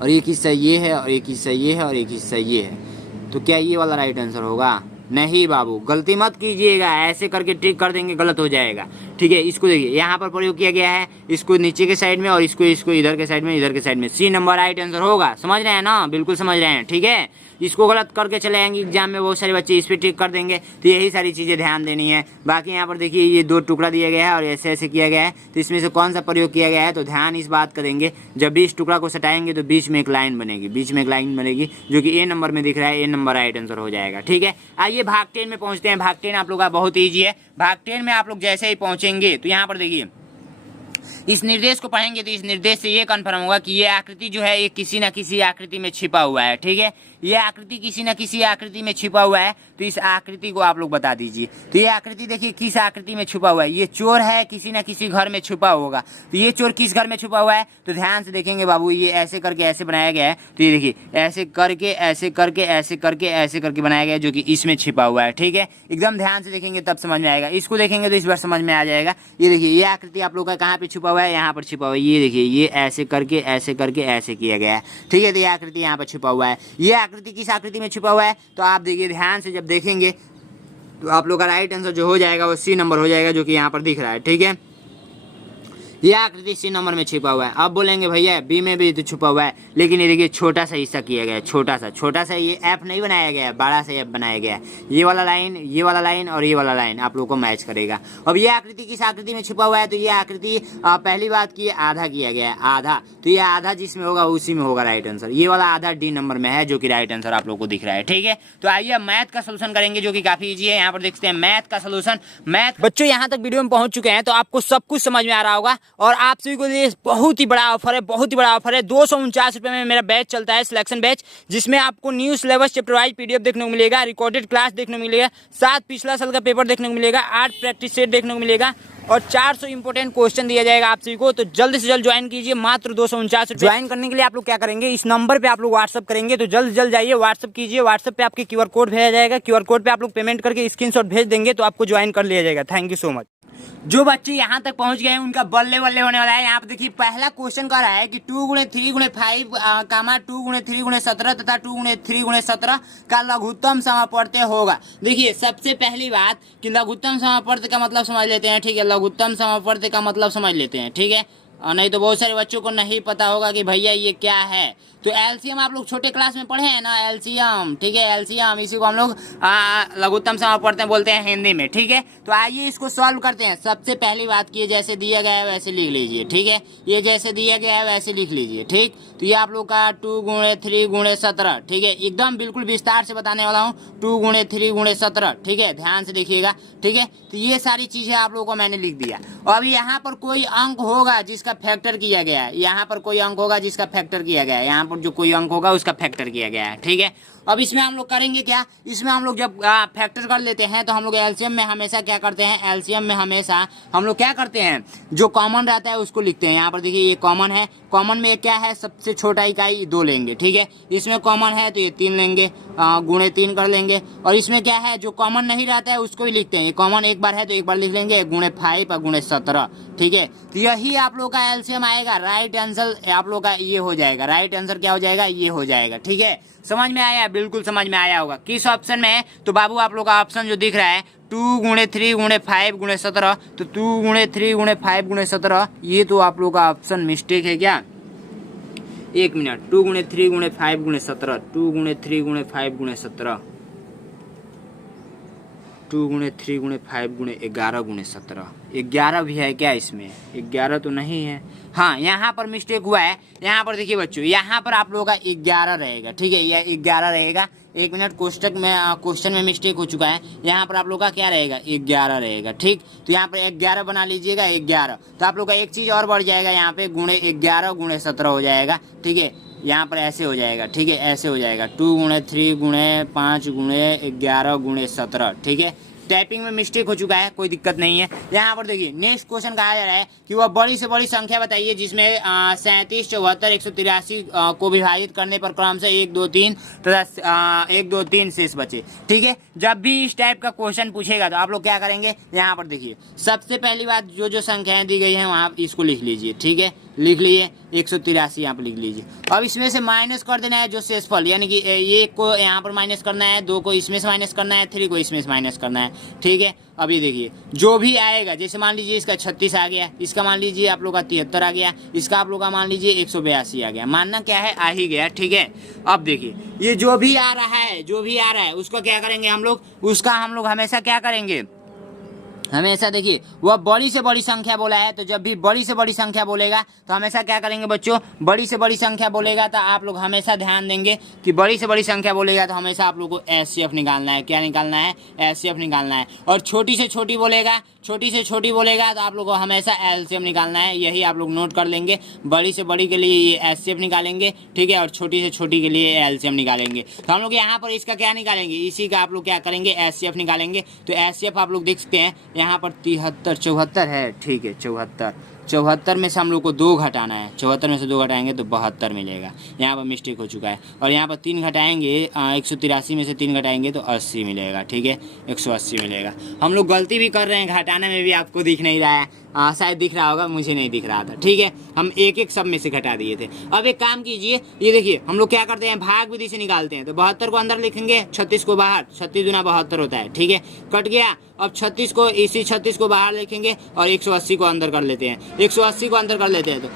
और एक हिस्सा ये है और एक हिस्सा ये है और एक हिस्सा ये है। तो क्या ये वाला राइट आंसर होगा? नहीं बाबू, गलती मत कीजिएगा, ऐसे करके टिक कर देंगे, गलत हो जाएगा। ठीक है, इसको देखिए यहाँ पर प्रयोग किया गया है, इसको नीचे के साइड में और इसको इधर के साइड में, इधर के साइड में। सी नंबर राइट आंसर होगा। समझ रहे हैं ना, बिल्कुल समझ रहे हैं। ठीक है, इसको गलत करके चले आएंगे एग्जाम में, बहुत सारे बच्चे इस पर टिक कर देंगे। तो यही सारी चीज़ें ध्यान देनी है। बाकी यहाँ पर देखिए ये 2 टुकड़ा दिया गया है और ऐसे ऐसे किया गया है, तो इसमें से कौन सा प्रयोग किया गया है, तो ध्यान इस बात का देंगे। जब भी इस टुकड़ा को सटाएंगे तो बीच में एक लाइन बनेगी, बीच में एक लाइन बनेगी, जो कि ए नंबर में दिख रहा है। ए नंबर राइट आंसर हो जाएगा। ठीक है, आइए भाग 10 में पहुँचते हैं। भाग 10 आप लोग का बहुत ईजी है। भाग 10 में आप लोग जैसे ही पहुँचेंगे तो यहाँ पर देखिए इस निर्देश को पढ़ेंगे तो इस निर्देश से ये कन्फर्म होगा कि ये आकृति जो है ये किसी न किसी आकृति में छिपा हुआ है। ठीक है, ये आकृति किसी न किसी आकृति में छिपा हुआ है। तो इस आकृति को आप लोग बता दीजिए। तो ये आकृति देखिए किस आकृति में छुपा हुआ है। ये चोर है, किसी न किसी घर में छुपा होगा। तो ये चोर किस घर में छुपा हुआ है, तो ध्यान से देखेंगे बाबू, ये ऐसे करके ऐसे बनाया गया है। तो ये देखिए ऐसे करके ऐसे करके ऐसे करके ऐसे करके बनाया गया है, जो कि इसमें छिपा हुआ है। ठीक है, एकदम ध्यान से देखेंगे तब समझ में आएगा। इसको देखेंगे तो इस बार समझ में आ जाएगा। ये देखिए ये आकृति आप लोग का कहाँ पे छुपा हुआ है, यहाँ पर छुपा हुआ है। ये देखिए ये ऐसे करके ऐसे करके ऐसे किया गया है। ठीक है, तो ये आकृति यहाँ पर छुपा हुआ है। ये आकृति किस आकृति में छुपा हुआ है, तो आप देखिए ध्यान से जब देखेंगे तो आप लोग का राइट आंसर जो हो जाएगा वो सी नंबर हो जाएगा, जो कि यहाँ पर दिख रहा है। ठीक है, ये आकृति सी नंबर में छिपा हुआ है। अब बोलेंगे भैया बी में भी तो छुपा हुआ है, लेकिन ये देखिए छोटा सा हिस्सा किया गया है, छोटा सा ये एफ नहीं बनाया गया है, बड़ा सा एफ बनाया गया है। ये वाला लाइन और ये वाला लाइन आप लोग को मैच करेगा। अब ये आकृति किस आकृति में छुपा हुआ है, तो ये आकृति पहली बात की आधा किया गया है, आधा। तो ये आधा जिसमें होगा उसी में होगा राइट आंसर। ये वाला आधा डी नंबर में है, जो कि राइट आंसर आप लोग को दिख रहा है। ठीक है, तो आइए मैथ का सोल्यूशन करेंगे, जो कि काफी ईजी है। यहाँ पर देखते हैं मैथ का सोल्यूशन। मैथ बच्चों यहाँ तक वीडियो में पहुंच चुके हैं तो आपको सब कुछ समझ में आ रहा होगा। और आप सभी को लिए बहुत ही बड़ा ऑफर है, 249 रुपए में मेरा बैच चलता है, सिलेक्शन बैच, जिसमें आपको new syllabus chapter wise PDF देखने को मिलेगा, रिकॉर्डेड क्लास देखने को मिलेगा, 7 पिछला साल का पेपर देखने को मिलेगा, 8 प्रैक्टिस सेट देखने को मिलेगा और 400 इंपोर्टेंट क्वेश्चन दिया जाएगा आप सभी को। तो जल्द से जल्द ज्वाइन कीजिए, मात्र 249 रुपए। ज्वाइन करने के लिए आप लोग क्या करेंगे, इस नंबर पे आप लोग व्हाट्सअप करेंगे। तो जल्द से जल्द जाइए, व्हाट्सअप कीजिए। व्हाट्सअप पे आपके क्यूआर कोड भेजा जाएगा, क्यूआर कोड पे आप लोग पेमेंट करके स्क्रीनशॉट भेज देंगे तो आपको ज्वाइन कर लिया जाएगा। Thank you so much. जो बच्चे यहाँ तक पहुंच गए हैं उनका बल्ले बल्ले होने वाला है। यहाँ पे देखिए पहला क्वेश्चन कर रहा है कि 2 × 3 × 5 कामा 2 × 3 × 17 तथा 2 × 3 × 17 का लघुत्तम समापवर्त्य होगा। देखिए सबसे पहली बात कि लघुत्तम समापवर्त्य का मतलब समझ लेते हैं। ठीक है, लघुत्तम समापवर्त्य का मतलब समझ लेते हैं। ठीक है, नहीं तो बहुत सारे बच्चों को नहीं पता होगा कि भैया ये क्या है। तो एलसीएम आप लोग छोटे क्लास में पढ़े हैं ना, एलसीएम। ठीक है, एलसीएम इसी को हम लोग लघुत्तम समापवर्त्य बोलते हैं हिंदी में। ठीक है, तो आइए इसको सॉल्व करते हैं। सबसे पहली बात की जैसे दिया गया है वैसे लिख लीजिए। ठीक है, ये जैसे दिया गया है वैसे लिख लीजिए। ठीक, तो ये आप लोग का 2 × 3 × 17। ठीक है, एकदम बिल्कुल विस्तार से बताने वाला हूँ, 2 × 3 × 17। ठीक है, ध्यान से देखिएगा। ठीक है, तो ये सारी चीजें आप लोगों को मैंने लिख दिया। और अभी यहाँ पर कोई अंक होगा जिसका फैक्टर किया गया है, यहाँ पर कोई अंक होगा जिसका फैक्टर किया गया है, यहाँ पर जो कोई अंक होगा उसका फैक्टर किया गया है। ठीक है, अब इसमें हम लोग करेंगे क्या, इसमें हम लोग जब फैक्टर कर लेते हैं तो हम लोग एलसीएम में हमेशा क्या करते हैं, एलसीएम में हमेशा हम लोग क्या करते हैं, जो कॉमन रहता है उसको लिखते हैं। यहाँ पर देखिए ये कॉमन है, कॉमन में क्या है, सबसे छोटा इकाई 2 लेंगे। ठीक है, इसमें कॉमन है तो ये 3 लेंगे, गुणे 3 कर लेंगे। और इसमें क्या है, जो कॉमन नहीं रहता है उसको ही लिखते हैं। ये कॉमन एक बार है तो एक बार लिख लेंगे, गुणे 5 और गुणे 17। ठीक है, तो यही आप लोग का एलसीएम आएगा। राइट आंसर आप लोग का ये हो जाएगा, राइट आंसर क्या हो जाएगा, ये हो जाएगा। ठीक है, समझ में आया, बिल्कुल समझ में आया होगा। किस ऑप्शन में है, तो बाबू आप लोग का ऑप्शन जो दिख रहा है 2 × 3 × 5 × 17, तो 2 × 3 × 5 × 17 ये तो आप लोग का ऑप्शन मिस्टेक है क्या, एक मिनट। 2 × 3 × 5 × 17, 2 × 3 × 5 × 17, 2 × 3 × 5 × 11 × 17, 11 भी है क्या इसमें, 11 तो नहीं है। हाँ, यहाँ पर मिस्टेक हुआ है। यहाँ पर देखिए बच्चों, यहाँ पर आप लोगों का 11 रहेगा। ठीक है, यह 11 रहेगा। एक मिनट, क्वेश्चन में मिस्टेक हो चुका है। यहाँ पर आप लोग का क्या रहेगा, 11 रहेगा। ठीक, तो यहाँ पर 11 बना लीजिएगा, 11। तो आप लोग का एक चीज़ और बढ़ जाएगा, यहाँ पे गुणे 11 गुणे 17 हो जाएगा। ठीक है, यहाँ पर ऐसे हो जाएगा। ठीक है, ऐसे हो जाएगा 2 × 3 × 5 × 11 × 17। ठीक है, टाइपिंग में मिस्टेक हो चुका है, कोई दिक्कत नहीं है। यहाँ पर देखिए नेक्स्ट क्वेश्चन कहा जा रहा है कि वह बड़ी से बड़ी संख्या बताइए जिसमें 37, 74, 183 को विभाजित करने पर क्रमशः 1, 2, 3 तथा 1, 2, 3 शेष बचे। ठीक है, जब भी इस टाइप का क्वेश्चन पूछेगा तो आप लोग क्या करेंगे, यहाँ पर देखिए सबसे पहली बात जो संख्याएं दी गई हैं वहाँ इसको लिख लीजिए। ठीक है, लिख लिए 183 यहाँ पर लिख लीजिए। अब इसमें से माइनस कर देना है जो शेषफल, यानी कि ये को यहाँ पर माइनस करना है, 2 को इसमें से माइनस करना है, 3 को इसमें से माइनस करना है। ठीक है, अब ये देखिए जो भी आएगा, जैसे मान लीजिए इसका 36 आ गया, इसका मान लीजिए आप लोग का 73 आ गया, इसका आप लोग का मान लीजिए 182 आ गया। मानना क्या है, आ ही गया। ठीक है, अब देखिए ये जो भी आ रहा है उसका क्या करेंगे हम लोग, उसका हम लोग हमेशा क्या करेंगे, हमेशा देखिए वह बड़ी से बड़ी संख्या बोला है, तो जब भी बड़ी से बड़ी संख्या बोलेगा तो हमेशा क्या करेंगे बच्चों, बड़ी से बड़ी संख्या बोलेगा तो आप लोग हमेशा ध्यान देंगे कि बड़ी से बड़ी संख्या बोलेगा तो हमेशा आप लोग को एचसीएफ निकालना है। क्या निकालना है? एचसीएफ निकालना है। और छोटी से छोटी बोलेगा, छोटी से छोटी बोलेगा तो आप लोग को हमेशा एलसीएम निकालना है। यही आप लोग नोट कर लेंगे, बड़ी से बड़ी के लिए ये एचसीएफ निकालेंगे, ठीक है, और छोटी से छोटी के लिए एलसीएम निकालेंगे। तो हम लोग यहाँ पर इसका क्या निकालेंगे, इसी का आप लोग क्या करेंगे, एचसीएफ निकालेंगे। तो एचसीएफ आप लोग देख सकते हैं यहाँ पर 74 है, ठीक है, 74 में से हम लोग को 2 घटाना है। 74 में से 2 घटाएंगे तो 72 मिलेगा। यहाँ पर मिस्टेक हो चुका है। और यहाँ पर 3 घटाएंगे, 183 में से 3 घटाएंगे तो 80 मिलेगा, ठीक है, 180 मिलेगा। हम लोग गलती भी कर रहे हैं, घटाने में भी आपको दिख नहीं रहा है, शायद दिख रहा होगा, मुझे नहीं दिख रहा था, ठीक है। हम एक एक सब में से घटा दिए थे। अब एक काम कीजिए, ये देखिए हम लोग क्या करते हैं, भाग विधि से निकालते हैं। तो 72 को अंदर लिखेंगे, 36 को बाहर, 36 दूना 72 होता है, ठीक है, कट गया। अब 36 को, इसी 36 को बाहर लिखेंगे और 180 को अंदर कर लेते हैं। 180 को अंदर कर लेते हैं तो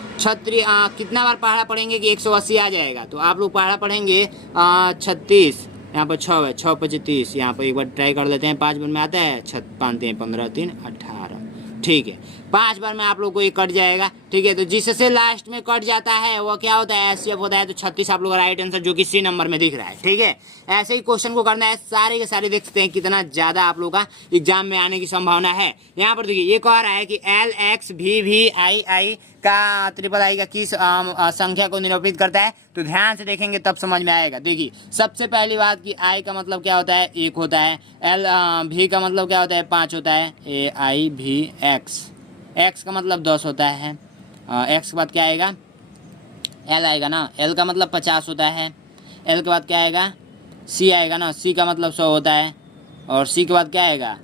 कितना बार पहाड़ा पढ़ेंगे कि 180 आ जाएगा। तो आप लोग पहाड़ा पढ़ेंगे 36, यहाँ पर 6 है, 6 5 30, यहाँ पर एक बार ट्राई कर लेते हैं, 5 बार में आता है, 5 3 15 3 18, ठीक है, 5 बार में आप लोग को ये कट जाएगा, ठीक है। तो जिससे लास्ट में कट जाता है वो क्या होता है, एचसीएफ होता है। तो 36 आप लोग का राइट आंसर जो कि सी नंबर में दिख रहा है, ठीक है। ऐसे ही क्वेश्चन को करना है, सारे के सारे देख सकते हैं कितना ज़्यादा आप लोग का एग्जाम में आने की संभावना है। यहाँ पर देखिए ये कह रहा है कि LXVVII का ट्रिपल आई का किस संख्या को निरूपित करता है। तो ध्यान से देखेंगे तब समझ में आएगा। देखिए सबसे पहली बात कि आई का मतलब क्या होता है, 1 होता है। V का मतलब क्या होता है, 5 होता है। AIVX, X का मतलब 10 होता है। X के बाद क्या आएगा, L आएगा ना, L का मतलब 50 होता है। L के बाद क्या आएगा, C आएगा ना, C का मतलब 100 होता है। और C के बाद क्या आएगा,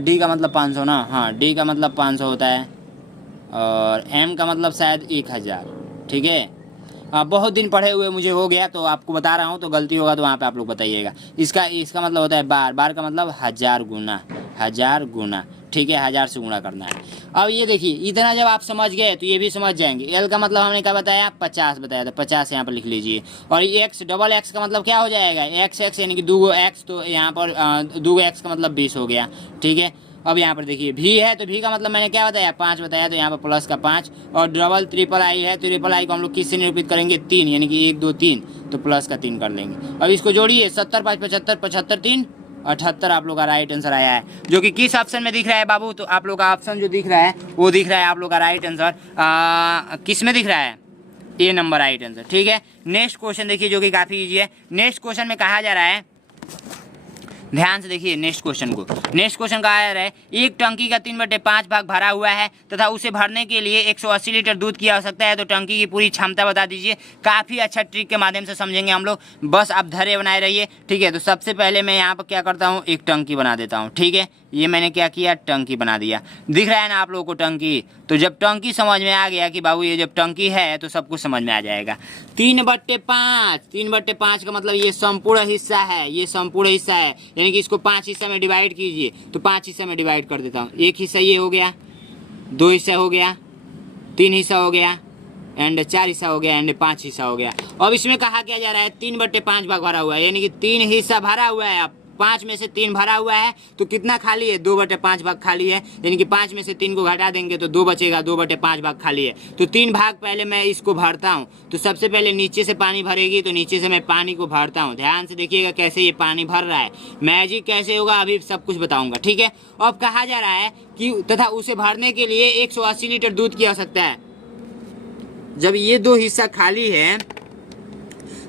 D का मतलब 500 ना, हाँ, D का मतलब 500 होता है। और M का मतलब शायद 1000, ठीक है। बहुत दिन पढ़े हुए मुझे हो गया तो आपको बता रहा हूँ, तो गलती होगा तो वहाँ पे आप लोग बताइएगा। इसका मतलब होता है बार, बार का मतलब 1000 गुना, ठीक है, 1000 से गुणा करना है। अब ये देखिए इतना जब आप समझ गए तो ये भी समझ जाएंगे। L का मतलब हमने क्या बताया, 50 बताया था, 50 यहाँ पर लिख लीजिए। और X, डबल X का मतलब क्या हो जाएगा, XX यानी कि 2 X, तो यहाँ पर 2 X का मतलब 20 हो गया, ठीक है। अब यहाँ पर देखिए V है, तो V का मतलब मैंने क्या बताया, 5 बताया, तो यहाँ पर प्लस का 5। और डबल ट्रिपल आई है, तो ट्रिपल आई को हम लोग किससे निरूपित करेंगे, 3, यानी कि 1 2 3, तो प्लस का 3 कर लेंगे। अब इसको जोड़िए, 70 5 75, 75 3 78 आप लोग का राइट आंसर आया है। जो कि किस ऑप्शन में दिख रहा है बाबू, तो आप लोग का ऑप्शन जो दिख रहा है वो दिख रहा है आप लोग का राइट आंसर किस में दिख रहा है, A नंबर राइट आंसर, ठीक है। नेक्स्ट क्वेश्चन देखिए जो कि काफ़ी ईजी है। नेक्स्ट क्वेश्चन में कहा जा रहा है, ध्यान से देखिए नेक्स्ट क्वेश्चन को। नेक्स्ट क्वेश्चन कहा जा रहा है, एक टंकी का 3/5 भाग भरा हुआ है तथा उसे भरने के लिए 180 लीटर दूध की आवश्यकता है, तो टंकी की पूरी क्षमता बता दीजिए। काफ़ी अच्छा ट्रिक के माध्यम से समझेंगे हम लोग, बस आप धैर्य बनाए रहिए, ठीक है। तो सबसे पहले मैं यहाँ पर क्या करता हूँ, एक टंकी बना देता हूँ, ठीक है। ये मैंने क्या किया, टंकी बना दिया। दिख रहा है ना आप लोगों को टंकी, तो जब टंकी समझ में आ गया कि बाबू ये जब टंकी है तो सब कुछ समझ में आ जाएगा। 3/5 का मतलब ये संपूर्ण हिस्सा है, ये संपूर्ण हिस्सा है, यानी कि इसको 5 हिस्सा में डिवाइड कीजिए। तो 5 हिस्सा में डिवाइड कर देता हूँ। एक हिस्सा ये हो गया, 2 हिस्सा हो गया, 3 हिस्सा हो गया, एंड 4 हिस्सा हो गया, एंड 5 हिस्सा हो गया। अब इसमें कहा क्या जा रहा है, 3/5 भाग भरा हुआ है, यानी कि 3 हिस्सा भरा हुआ है। अब 5 में से 3 भरा हुआ है, तो कितना खाली है, 2/5 भाग खाली है, यानी कि 5 में से 3 को घटा देंगे तो 2 बचेगा, 2/5 भाग खाली है। तो 3 भाग पहले मैं इसको भरता हूँ। तो सबसे पहले नीचे से पानी भरेगी, तो नीचे से मैं पानी को भरता हूँ। ध्यान से देखिएगा कैसे ये पानी भर रहा है, मैजिक कैसे होगा अभी सब कुछ बताऊंगा, ठीक है। अब कहा जा रहा है कि तथा उसे भरने के लिए 180 लीटर दूध की आवश्यकता है। जब ये 2 हिस्सा खाली है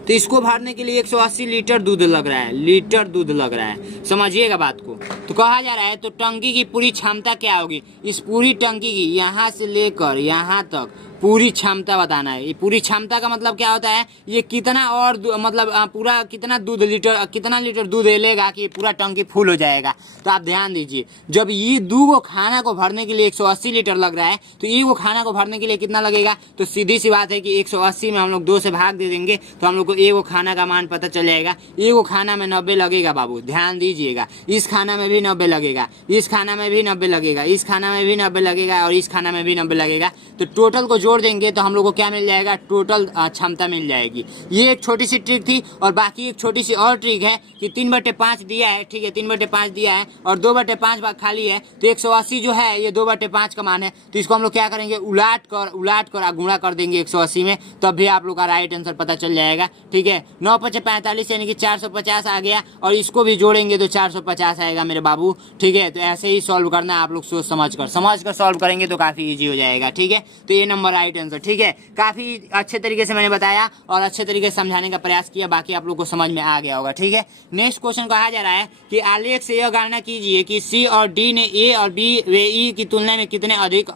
तो इसको भरने के लिए 180 लीटर दूध लग रहा है, लीटर दूध लग रहा है, समझिएगा बात को। तो कहा जा रहा है तो टंकी की पूरी क्षमता क्या होगी, इस पूरी टंकी की यहाँ से लेकर यहाँ तक पूरी क्षमता बताना है। ये पूरी क्षमता का मतलब क्या होता है, ये कितना और मतलब पूरा कितना लीटर दूध लेगा कि पूरा टंकी फुल हो जाएगा। तो आप ध्यान दीजिए, जब ये 2 खाना को भरने के लिए 180 लीटर लग रहा है, तो ये खाना को भरने के लिए कितना लगेगा। तो सीधी सी बात है कि 180 में हम लोग 2 से भाग दे देंगे, तो हम लोग को 1 खाना का मान पता चल जाएगा। 1 खाना में 90 लगेगा बाबू, ध्यान दीजिएगा। इस खाना में भी भी 90 लगेगा, इस खाना में भी 90 लगेगा, इस खाना में भी 90 लगेगा और इस खाना में भी 90 लगेगा। तो टोटल को जोड़ देंगे तो हम लोग को क्या मिल जाएगा, टोटल क्षमता मिल जाएगी। ये एक छोटी सी ट्रिक थी। और बाकी एक छोटी सी और ट्रिक है कि 3/5 दिया है, ठीक है, 3/5 दिया है और 2/5 भाग खाली है, तो 180 जो है ये 2/5 का मान है। तो इसको हम लोग क्या करेंगे, उलाट कर गुणा कर देंगे 180 में, तब भी आप लोग का राइट आंसर पता चल जाएगा। ठीक है, 9×5 = 45 यानी कि 450 आ गया और इसको भी जोड़ेंगे तो 450 आएगा मेरे बाबू। ठीक है, तो ऐसे ही सॉल्व करना आप लोग सोच समझ कर सॉल्व करेंगे तो काफ़ी ईजी हो जाएगा। ठीक है, तो ये नंबर राइट आंसर। ठीक है, काफ़ी अच्छे तरीके से मैंने बताया और अच्छे तरीके से समझाने का प्रयास किया, बाकी आप लोग को समझ में आ गया होगा। ठीक है, नेक्स्ट क्वेश्चन कहा जा रहा है कि आलेख से यह गणना कीजिए कि सी और डी ने ए और बी व ई की तुलना में कितने अधिक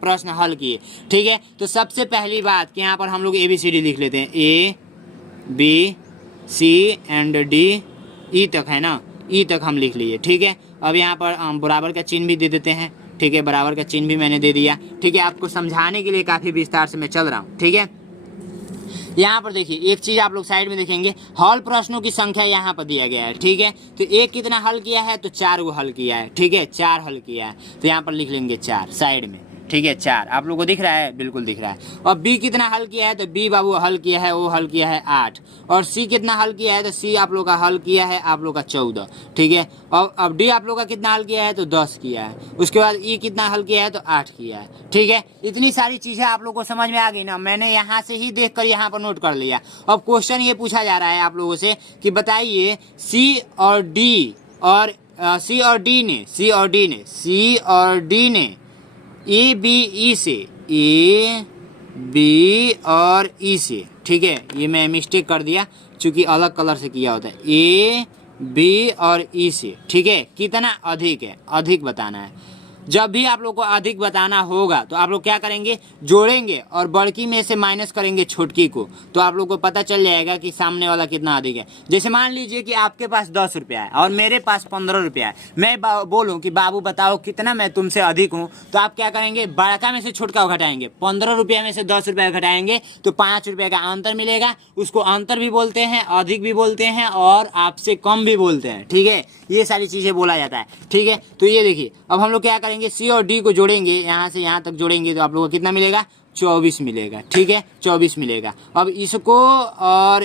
प्रश्न हल किए। ठीक है, तो सबसे पहली बात कि यहाँ पर हम लोग ABCD लिख लेते हैं, ABC एंड D, ई तक है ना, ई तक हम लिख लिए। ठीक है, अब यहाँ पर बराबर का चिन्ह भी दे देते हैं। ठीक है, बराबर का चिन्ह भी मैंने दे दिया। ठीक है, आपको समझाने के लिए काफ़ी विस्तार से मैं चल रहा हूँ। ठीक है, यहाँ पर देखिए एक चीज़ आप लोग साइड में देखेंगे, हल प्रश्नों की संख्या यहाँ पर दिया गया है। ठीक है, तो एक कितना हल किया है, तो 4 को हल किया है। ठीक है, 4 हल किया है, तो यहाँ पर लिख लेंगे 4 साइड में। ठीक है, 4 आप लोगों को दिख रहा है, बिल्कुल दिख रहा है। और बी कितना हल किया है, तो बी बाबू हल किया है, वो हल किया है 8। और सी कितना हल किया है, तो सी आप लोग का हल किया है आप लोग का 14। ठीक है, और अब डी आप लोग का कितना हल किया है, तो 10 किया है। उसके बाद ई कितना हल किया है, तो 8 किया है। ठीक है, इतनी सारी चीज़ें आप लोग को समझ में आ गई ना, मैंने यहाँ से ही देख कर यहाँ पर नोट कर लिया। अब क्वेश्चन ये पूछा जा रहा है आप लोगों से कि बताइए सी और डी ने ए बी और ई से, ठीक है, ये मैं मिस्टेक कर दिया चूँकि अलग कलर से किया होता है, ए बी और ई से, ठीक है, कितना अधिक है, अधिक बताना है। जब भी आप लोग को अधिक बताना होगा तो आप लोग क्या करेंगे, जोड़ेंगे और बड़की में से माइनस करेंगे छोटकी को, तो आप लोग को पता चल जाएगा कि सामने वाला कितना अधिक है। जैसे मान लीजिए कि आपके पास 10 रुपया है और मेरे पास 15 रुपया है, मैं बोलूँ कि बाबू बताओ कितना मैं तुमसे अधिक हूँ, तो आप क्या करेंगे, बड़का में से छोटका घटाएंगे, 15 रुपया में से 10 रुपया घटाएंगे तो 5 रुपये का अंतर मिलेगा। उसको अंतर भी बोलते हैं, अधिक भी बोलते हैं और आपसे कम भी बोलते हैं। ठीक है, ये सारी चीज़ें बोला जाता है। ठीक है, तो ये देखिए अब हम लोग क्या करेंगे, सी और डी को जोड़ेंगे, यहाँ से यहाँ तक जोड़ेंगे तो आप लोगों को कितना मिलेगा, 24 मिलेगा। ठीक है, 24 मिलेगा। अब इसको और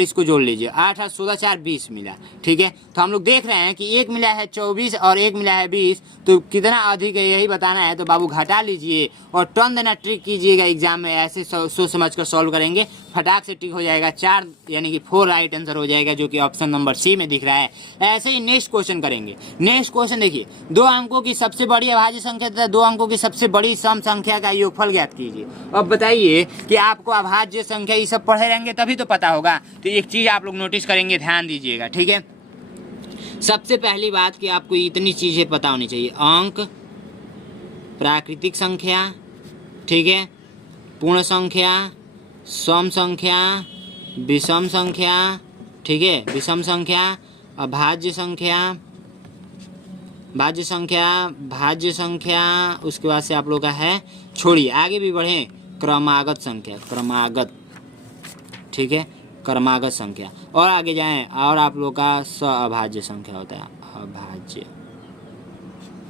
इसको जोड़ लीजिए, 8 8 16 4 20 मिला। ठीक है, तो हम लोग देख रहे हैं कि एक मिला है 24 और एक मिला है 20, तो कितना अधिक है यही बताना है। तो बाबू घटा लीजिए और टर्न देना ट्रिक कीजिएगा एग्जाम में, ऐसे सोच समझ कर सॉल्व करेंगे, फटाक से टिक हो जाएगा। 4 यानी कि 4 राइट आंसर हो जाएगा, जो कि ऑप्शन नंबर सी में दिख रहा है। ऐसे ही नेक्स्ट क्वेश्चन करेंगे। नेक्स्ट क्वेश्चन देखिए, 2 अंकों की सबसे बड़ी अभाज्य संख्या तथा 2 अंकों की सबसे बड़ी सम संख्या का योगफल ज्ञात कीजिए। अब बताइए कि आपको अभाज्य संख्या ये सब पढ़े रहेंगे तभी तो पता होगा। तो एक चीज़ आप लोग नोटिस करेंगे, ध्यान दीजिएगा। ठीक है, सबसे पहली बात कि आपको इतनी चीज़ें पता होनी चाहिए, अंक, प्राकृतिक संख्या, ठीक है, पूर्ण संख्या, सम संख्या, विषम संख्या, ठीक है, विषम संख्या, अभाज्य संख्या, भाज्य संख्या, उसके बाद से आप लोग का है, छोड़िए आगे भी बढ़ें, क्रमागत संख्या, क्रमागत, ठीक है, क्रमागत संख्या, और आगे जाएं और आप लोग का अभाज्य संख्या होता है, अभाज्य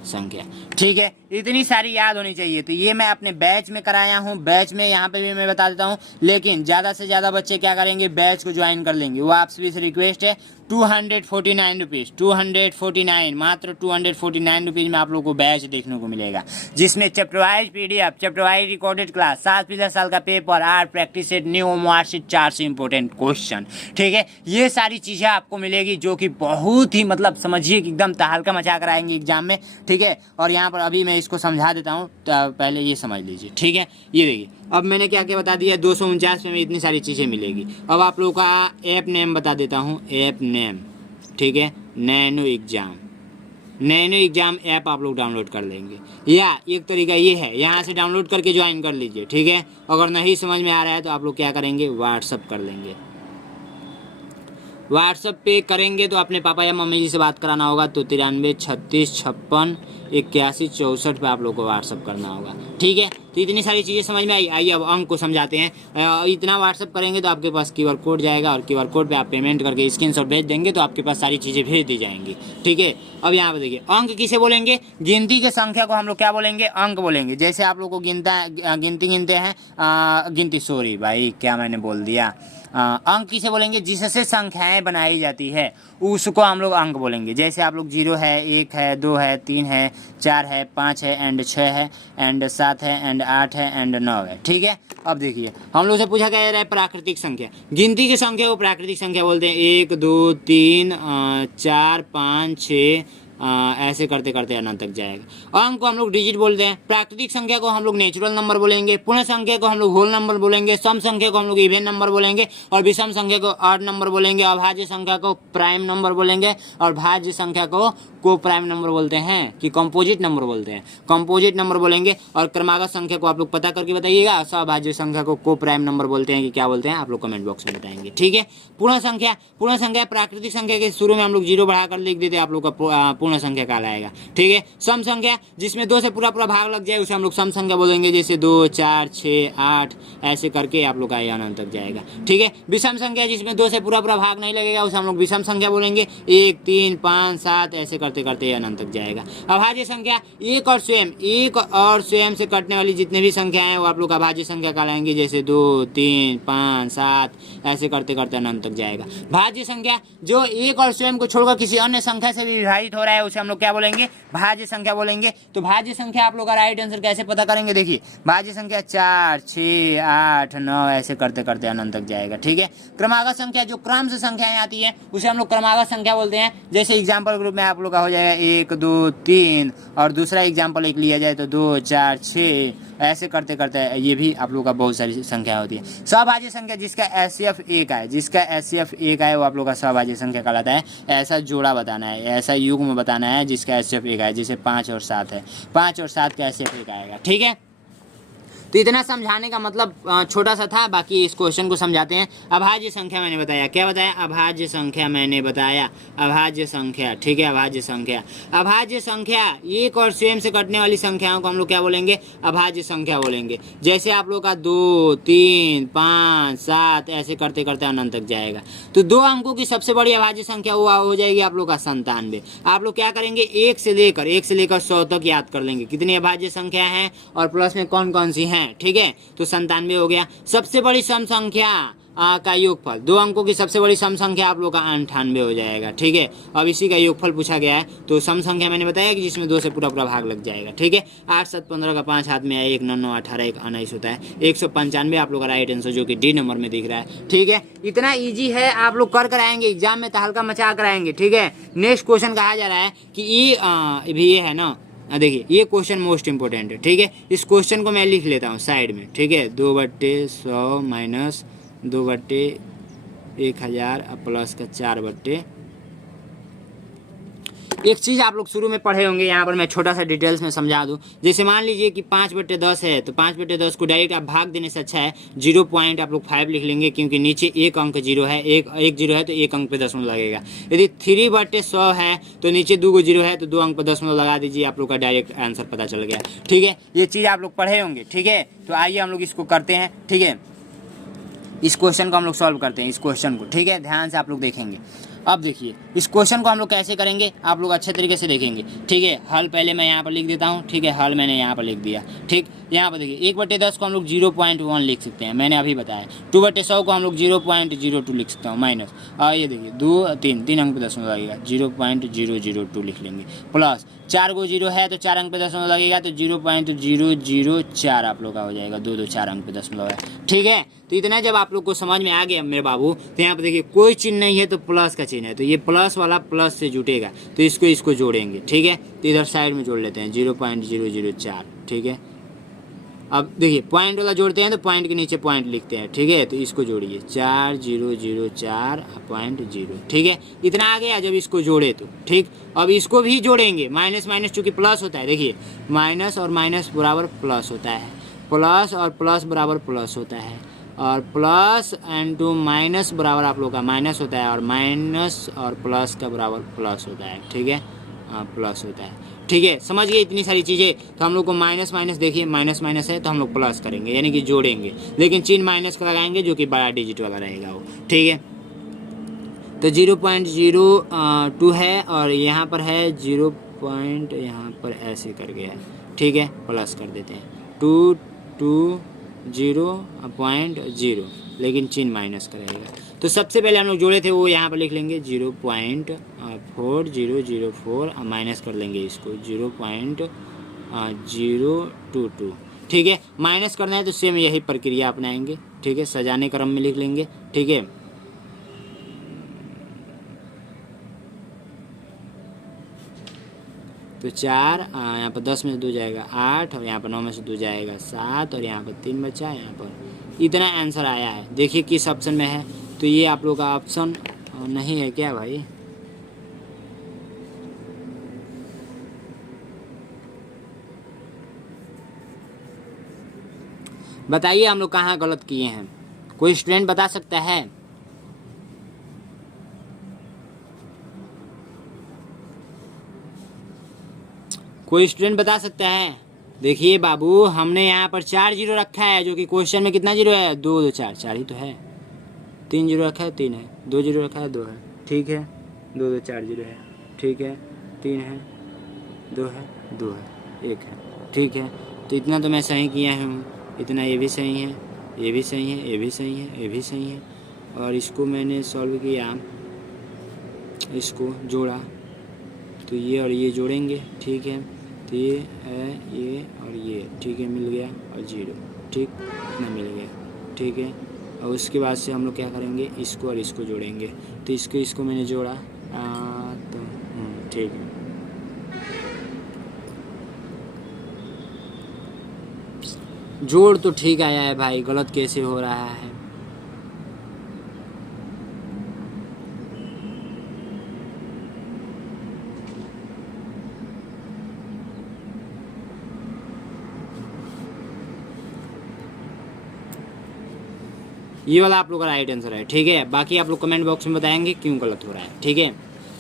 संख्या। ठीक है, इतनी सारी याद होनी चाहिए। तो ये मैं अपने बैच में कराया हूँ, बैच में यहाँ पे भी मैं बता देता हूँ, लेकिन ज़्यादा से ज़्यादा बच्चे क्या करेंगे, बैच को ज्वाइन कर लेंगे। वो आप सभी से रिक्वेस्ट है, 249 रुपीज़, 249, मात्र 249 रुपीज़ में आप लोग को बैच देखने को मिलेगा, जिसमें chapter wise PDF, chapter wise recorded class, 7 पिछले साल का पेपर, आर प्रैक्टिस सेट, न्यू मार्कशीट, 4 से इंपॉर्टेंट क्वेश्चन। ठीक है, ये सारी चीज़ें आपको मिलेगी, जो कि बहुत ही मतलब समझिए कि एकदम तहलका मचा कर आएंगे एग्जाम में। ठीक है, और यहाँ पर अभी मैं इसको समझा देता हूँ, तो पहले ये समझ लीजिए। ठीक है, ये देखिए अब मैंने क्या क्या बता दिया, 249 में इतनी सारी चीज़ें मिलेगी। अब आप लोगों का ऐप नेम बता देता हूँ, ऐप नेम, ठीक है, नैनो एग्जाम ऐप आप लोग डाउनलोड कर लेंगे, या एक तरीका ये है, यहाँ से डाउनलोड करके ज्वाइन कर लीजिए। ठीक है, अगर नहीं समझ में आ रहा है तो आप लोग क्या करेंगे, व्हाट्सअप कर लेंगे। व्हाट्सअप पे करेंगे तो अपने पापा या मम्मी जी से बात कराना होगा, तो 93 36 56 81 64 पे आप लोग को व्हाट्सअप करना होगा। ठीक है, तो इतनी सारी चीज़ें समझ में आई। आइए अब अंक को समझाते हैं। इतना व्हाट्सअप करेंगे तो आपके पास QR कोड जाएगा और QR कोड पे आप पेमेंट करके स्क्रीनशॉट भेज देंगे तो आपके पास सारी चीज़ें भेज दी जाएंगी। ठीक है, अब यहाँ पे देखिए अंक किसे बोलेंगे, गिनती के संख्या को हम लोग क्या बोलेंगे, अंक बोलेंगे। जैसे आप लोग को गिनती गिनते हैं, गिनती, सॉरी भाई क्या मैंने बोल दिया, अंक किसे बोलेंगे, जिससे संख्याएं बनाई जाती है उसको हम लोग अंक बोलेंगे। जैसे आप लोग 0 है, 1 है, 2 है, 3 है, 4 है, 5 है, एंड 6 है, एंड 7 है, एंड 8 है, एंड 9 है। ठीक है, अब देखिए हम लोग से पूछा गया है प्राकृतिक संख्या। गिनती की संख्या को प्राकृतिक संख्या बोलते हैं। 1 2 3 4 5 6 ऐसे करते करते अनंत तक जाएगा। अंक को हम लोग डिजिट बोलते हैं। प्राकृतिक संख्या को हम लोग नेचुरल नंबर बोलेंगे। पूर्ण संख्या को हम लोग होल नंबर बोलेंगे। सम संख्या को हम लोग इवन नंबर बोलेंगे और विषम संख्या को ऑड नंबर बोलेंगे। अभाज्य संख्या को प्राइम नंबर बोलेंगे और भाज्य संख्या को प्राइम नंबर बोलते हैं कि कंपोजिट नंबर बोलते हैं, कंपोजिट नंबर बोलेंगे। और क्रमागत संख्या को आप लोग पता करके बताइएगा। सभाज्य संख्या को प्राइम नंबर बोलते हैं कि क्या बोलते हैं, आप लोग कमेंट बॉक्स में बताएंगे। ठीक है, पूर्ण संख्या प्राकृतिक संख्या के शुरू में हम लोग 0 बढ़ाकर लिख देते हैं, आप लोग का पूर्ण संख्या कहलाएगा। ठीक है, सम संख्या जिसमें 2 से पूरा भाग लग जाए उसे हम लोग सम संख्या बोलेंगे। जैसे 2 4 6 8 ऐसे करके आप लोग का अनंत तक जाएगा। ठीक है, विषम संख्या जिसमें 2 से पूरा भाग नहीं लगेगा उसे हम लोग विषम संख्या बोलेंगे। 1 3 5 7 ऐसे करते करते अनंत तक जाएगा। अभाज्य संख्या एक और स्वयं से कटने वाली जितने भी संख्याएं हैं वो आप लोग अभाज्य संख्या कहलाएंगे। जैसे 2 3 5 7 ऐसे करते करते अनंत तक जाएगा। भाज्य संख्या जो एक और स्वयं को छोड़कर किसी अन्य संख्या से भी विभाजित हो रहा है उसे हम लोग क्या बोलेंगे, भाज्य संख्या बोलेंगे। तो भाज्य संख्या आप लोग का राइट आंसर कैसे पता करेंगे, देखिए भाज्य संख्या 4 6 8 9 ऐसे करते करते अनंत तक जाएगा। ठीक है, क्रमागत संख्या जो क्रम से संख्याएं आती है उसे हम लोग क्रमागत संख्या बोलते हैं। जैसे एग्जाम्पल ग्रुप में आप लोग का हो जाएगा 1 2 3 और दूसरा एग्जाम्पल एक लिया जाए तो 2 4 6 ऐसे करते करते ये भी आप लोग का बहुत सारी संख्या होती है। सभाज्य संख्या जिसका HCF 1 है, वो आप लोग का सभाज्य संख्या कहलाता है। ऐसा जोड़ा बताना है, ऐसा युग्म बताना है जिसका HCF 1 है। जैसे 5 और 7 है, 5 और 7 का HCF 1 आएगा। ठीक है, तो इतना समझाने का मतलब छोटा सा था। बाकी इस क्वेश्चन को समझाते हैं। अभाज्य संख्या मैंने बताया, क्या बताया, अभाज्य संख्या मैंने बताया, अभाज्य संख्या। ठीक है, अभाज्य संख्या एक और स्वयं से कटने वाली संख्याओं को हम लोग क्या बोलेंगे, अभाज्य संख्या बोलेंगे। जैसे आप लोग का 2 3 5 7 ऐसे करते करते अनंत तक जाएगा। तो 2 अंकों की सबसे बड़ी अभाज्य संख्या वो हो जाएगी आप लोग का 97। आप लोग क्या करेंगे, 1 से लेकर 100 तक याद कर लेंगे कितनी अभाज्य संख्या है और प्लस में कौन कौन सी हैं। ठीक है, तो 97 हो गया। सबसे बड़ी सम संख्या का योगफल, 2 अंकों की सबसे बड़ी सम संख्या आप लोग का 98 हो जाएगा। ठीक है, अब इसी का योगफल पूछा गया है। तो सम संख्या मैंने बताया कि जिसमें 2 से पूरा भाग लग जाएगा। ठीक है, 8 7 15 का 5 हाथ में है, 1 9 9 18 1 19 होता है। 195 आप लोग का राइट आंसर जो कि D नंबर में दिख रहा है। ठीक है, इतना ईजी है, आप लोग कर आएंगे एग्जाम में, तहलका मचा कर आएंगे। ठीक है, नेक्स्ट क्वेश्चन कहा जा रहा है कि ये है ना, देखिए ये क्वेश्चन मोस्ट इंपोर्टेंट है। ठीक है, इस क्वेश्चन को मैं लिख लेता हूँ साइड में। ठीक है, 2/100 माइनस 2/1000 प्लस का 4/। एक चीज़ आप लोग शुरू में पढ़े होंगे, यहाँ पर मैं छोटा सा डिटेल्स में समझा दूँ। जैसे मान लीजिए कि 5/10 है तो 5/10 को डायरेक्ट आप भाग देने से अच्छा है 0.5 लिख लेंगे, क्योंकि नीचे एक अंक 0 है, एक 0 है तो एक अंक पे दशमलव लगेगा। यदि 3/100 है तो नीचे 2 0 है तो 2 अंक पे दशमलव लगा दीजिए, आप लोग का डायरेक्ट आंसर पता चल गया। ठीक है, ये चीज़ आप लोग पढ़े होंगे। ठीक है, तो आइए हम लोग इसको करते हैं। ठीक है, इस क्वेश्चन को हम लोग सॉल्व करते हैं, इस क्वेश्चन को। ठीक है, ध्यान से आप लोग देखेंगे। अब देखिए इस क्वेश्चन को हम लोग कैसे करेंगे, आप लोग अच्छे तरीके से देखेंगे। ठीक है, हल पहले मैं यहाँ पर लिख देता हूँ। ठीक है, हल मैंने यहाँ पर लिख दिया। ठीक, यहाँ पर देखिए 1/10 को हम लोग 0.1 लिख सकते हैं, मैंने अभी बताया। 2/100 को हम लोग 0.02 लिख सकते हैं, माइनस। और ये देखिए 2 3 अंक पे दशमलव लगेगा, 0.002 लिख लेंगे। प्लस 4 को 0 है तो 4 अंक पे दशमलव लगेगा तो 0.004 आप लोग का हो जाएगा। 2 4 अंक पे दशमलव है। ठीक है, तो इतना जब आप लोग को समझ में आ गया मेरे बाबू, तो यहाँ पर देखिए कोई चिन्ह नहीं है तो प्लस का चिन्ह है, तो ये प्लस वाला प्लस से जुटेगा तो इसको जोड़ेंगे। ठीक है, तो इधर साइड में जोड़ लेते हैं 0.004। ठीक है, अब देखिए पॉइंट वाला जोड़ते हैं तो पॉइंट के नीचे पॉइंट लिखते हैं। ठीक है, तो इसको जोड़िए 4004.0। ठीक है, इतना आ गया जब इसको जोड़े तो। ठीक, अब इसको भी जोड़ेंगे, माइनस माइनस चूँकि प्लस होता है, देखिए माइनस और माइनस बराबर प्लस होता है, प्लस और प्लस बराबर प्लस होता है, और प्लस इनटू माइनस बराबर आप लोग का माइनस होता है, और माइनस और प्लस का बराबर प्लस होता है। ठीक है, प्लस होता है। ठीक है, समझ गए इतनी सारी चीज़ें। तो हम लोग को माइनस माइनस, देखिए माइनस माइनस है तो हम लोग प्लस करेंगे, यानी कि जोड़ेंगे, लेकिन चिन्ह माइनस का लगाएंगे जो कि बड़ा डिजिट वाला रहेगा वो। ठीक है, तो 0.02 है और यहाँ पर है 0 पॉइंट, यहाँ पर ऐसे कर गया है। ठीक है, प्लस कर देते हैं 220.0, लेकिन चिन्ह माइनस का रहेगा। तो सबसे पहले हम लोग जोड़े थे वो यहाँ पर लिख लेंगे 0.4004 और माइनस कर लेंगे इसको 0.022। ठीक है, माइनस करना है तो सेम यही प्रक्रिया अपनाएंगे। ठीक है, सजाने क्रम में लिख लेंगे। ठीक है, तो 4, यहाँ पर 10 में से 2 जाएगा 8, और यहाँ पर 9 में से 2 जाएगा 7, और यहाँ पर 3 बचा, यहाँ पर इतना आंसर आया है। देखिए किस ऑप्शन में है, तो ये आप लोग का ऑप्शन नहीं है क्या भाई? बताइए हम लोग कहाँ गलत किए हैं, कोई स्टूडेंट बता सकता है? कोई स्टूडेंट बता सकता है? देखिए बाबू, हमने यहाँ पर 4 जीरो रखा है, जो कि क्वेश्चन में कितना जीरो है? 2 2 4, 4 ही तो है। 3 जीरो रखा है, 3 है। 2 जीरो रखा है, 2 है। ठीक है, 2 2 4 जीरो है। ठीक है, 3 है, 2 है, 2 है, 1 है। ठीक है, तो इतना तो मैं सही किया हूँ, इतना ये भी सही है, ये भी सही है, ये भी सही है, ये भी सही है, और इसको मैंने सॉल्व किया, इसको जोड़ा, तो ये और ये जोड़ेंगे। ठीक है, तो ये है, ये और ये। ठीक है, मिल गया, और 0। ठीक, इतना मिल गया। ठीक है, और उसके बाद से हम लोग क्या करेंगे, इसको और इसको जोड़ेंगे। तो इसको मैंने जोड़ा, तो ठीक है, जोड़ तो ठीक आया है भाई, गलत कैसे हो रहा है? ये वाला आप लोग का राइट आंसर है। ठीक है, बाकी आप लोग कमेंट बॉक्स में बताएंगे क्यों गलत हो रहा है। ठीक है,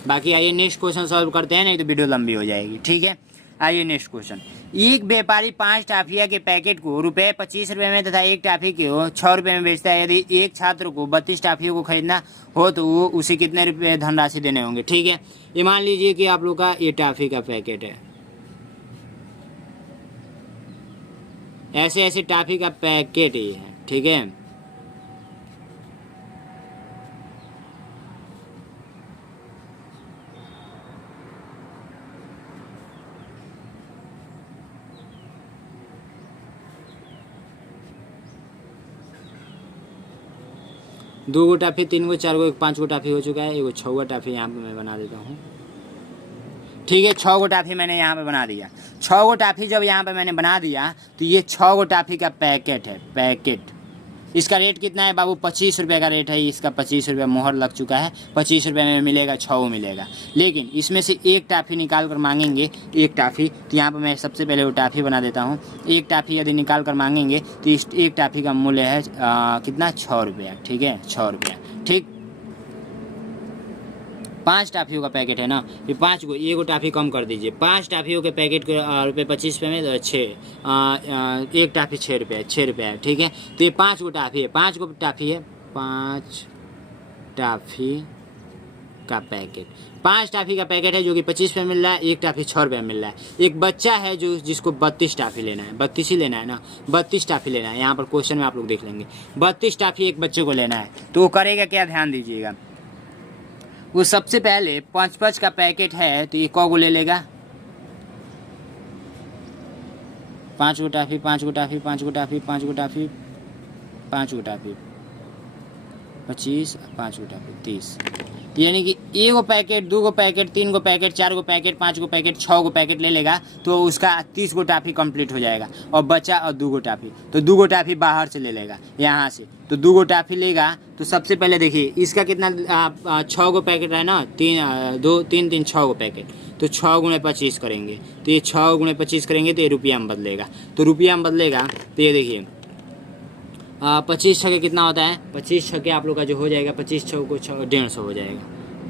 बाकी आइए नेक्स्ट क्वेश्चन सॉल्व करते हैं, नहीं तो वीडियो लंबी हो जाएगी। ठीक है, आइए नेक्स्ट क्वेश्चन। एक व्यापारी 5 टाफिया के पैकेट को ₹25 में तथा एक टाफी को 6 रुपये में बेचता है। यदि एक छात्र को 32 टाफियों को खरीदना हो तो वो उसे कितने रुपये धनराशि देने होंगे? ठीक है, ये मान लीजिए कि आप लोग का ये टाफी का पैकेट है, ऐसे ऐसे टाफी का पैकेट ही है। ठीक है, दो गो टाफी, 3 गो, 4 गो, 5 गो टाफी हो चुका है। एगो 6 गो टाफी यहाँ पे मैं बना देता हूँ। ठीक है, 6 गो टाफी मैंने यहाँ पे बना दिया। 6 गो टाफी जब यहाँ पे मैंने बना दिया तो ये 6 गो टाफी का पैकेट है, पैकेट। इसका रेट कितना है बाबू? 25 रुपये का रेट है इसका। 25 रुपये मोहर लग चुका है। 25 रुपये में मिलेगा, 6 मिलेगा। लेकिन इसमें से एक टाफ़ी निकाल कर मांगेंगे, एक टाफ़ी, तो यहाँ पर मैं सबसे पहले वो टाफ़ी बना देता हूँ। एक टाफ़ी यदि निकाल कर मांगेंगे तो इस एक टाफ़ी का मूल्य है कितना? 6 रुपया। ठीक है, 6 रुपया। ठीक, 5 टाफियों का पैकेट है ना, ये 5 को, एगो टाफी कम कर दीजिए। 5 टाफियों के पैकेट को ₹25 में तो 6, एक टाफी 6 रुपये, 6 रुपये है। ठीक है, तो ये 5 गो टाफी है, 5 गो टाफी है, 5 टाफी का पैकेट, 5 टाफी का पैकेट है जो कि 25 में मिल रहा है। एक टाफी 6 रुपये में मिल रहा है। एक बच्चा है जो जिसको 32 टाफी लेना है, 32 ही लेना है ना, 32 टाफी लेना है। यहाँ पर क्वेश्चन में आप लोग देख लेंगे, 32 टाफी एक बच्चे को लेना है। तो वो करेगा क्या? ध्यान दीजिएगा, वो सबसे पहले 5 का पैकेट है तो ये क गो ले लेगा? 5 गो टाफी, 5 गो टाफी, 5 गो टाफी, 5 गो टाफी, 5 गो टाफी, 25, 5 गो टाफी, 30। यानी कि एगो पैकेट, 2 गो पैकेट, 3 गो पैकेट, 4 गो पैकेट, 5 गो पैकेट, 6 गो पैकेट ले लेगा तो उसका 30 गो टाफी कंप्लीट हो जाएगा। और बचा और 2 गो टाफी, तो 2 गो टाफी बाहर से ले लेगा यहाँ से। तो 2 गो टाफी लेगा तो सबसे पहले देखिए इसका कितना, 6 गो पैकेट है ना, 3 6 गो पैकेट, तो 6 गुणे 25 करेंगे तो ये 6 गुणे 25 करेंगे तो ये रुपया में बदलेगा। तो रुपया में बदलेगा तो ये देखिए 25 छके कितना होता है? 25 छके आप लोग का जो हो जाएगा, 25 छक को 150 हो जाएगा।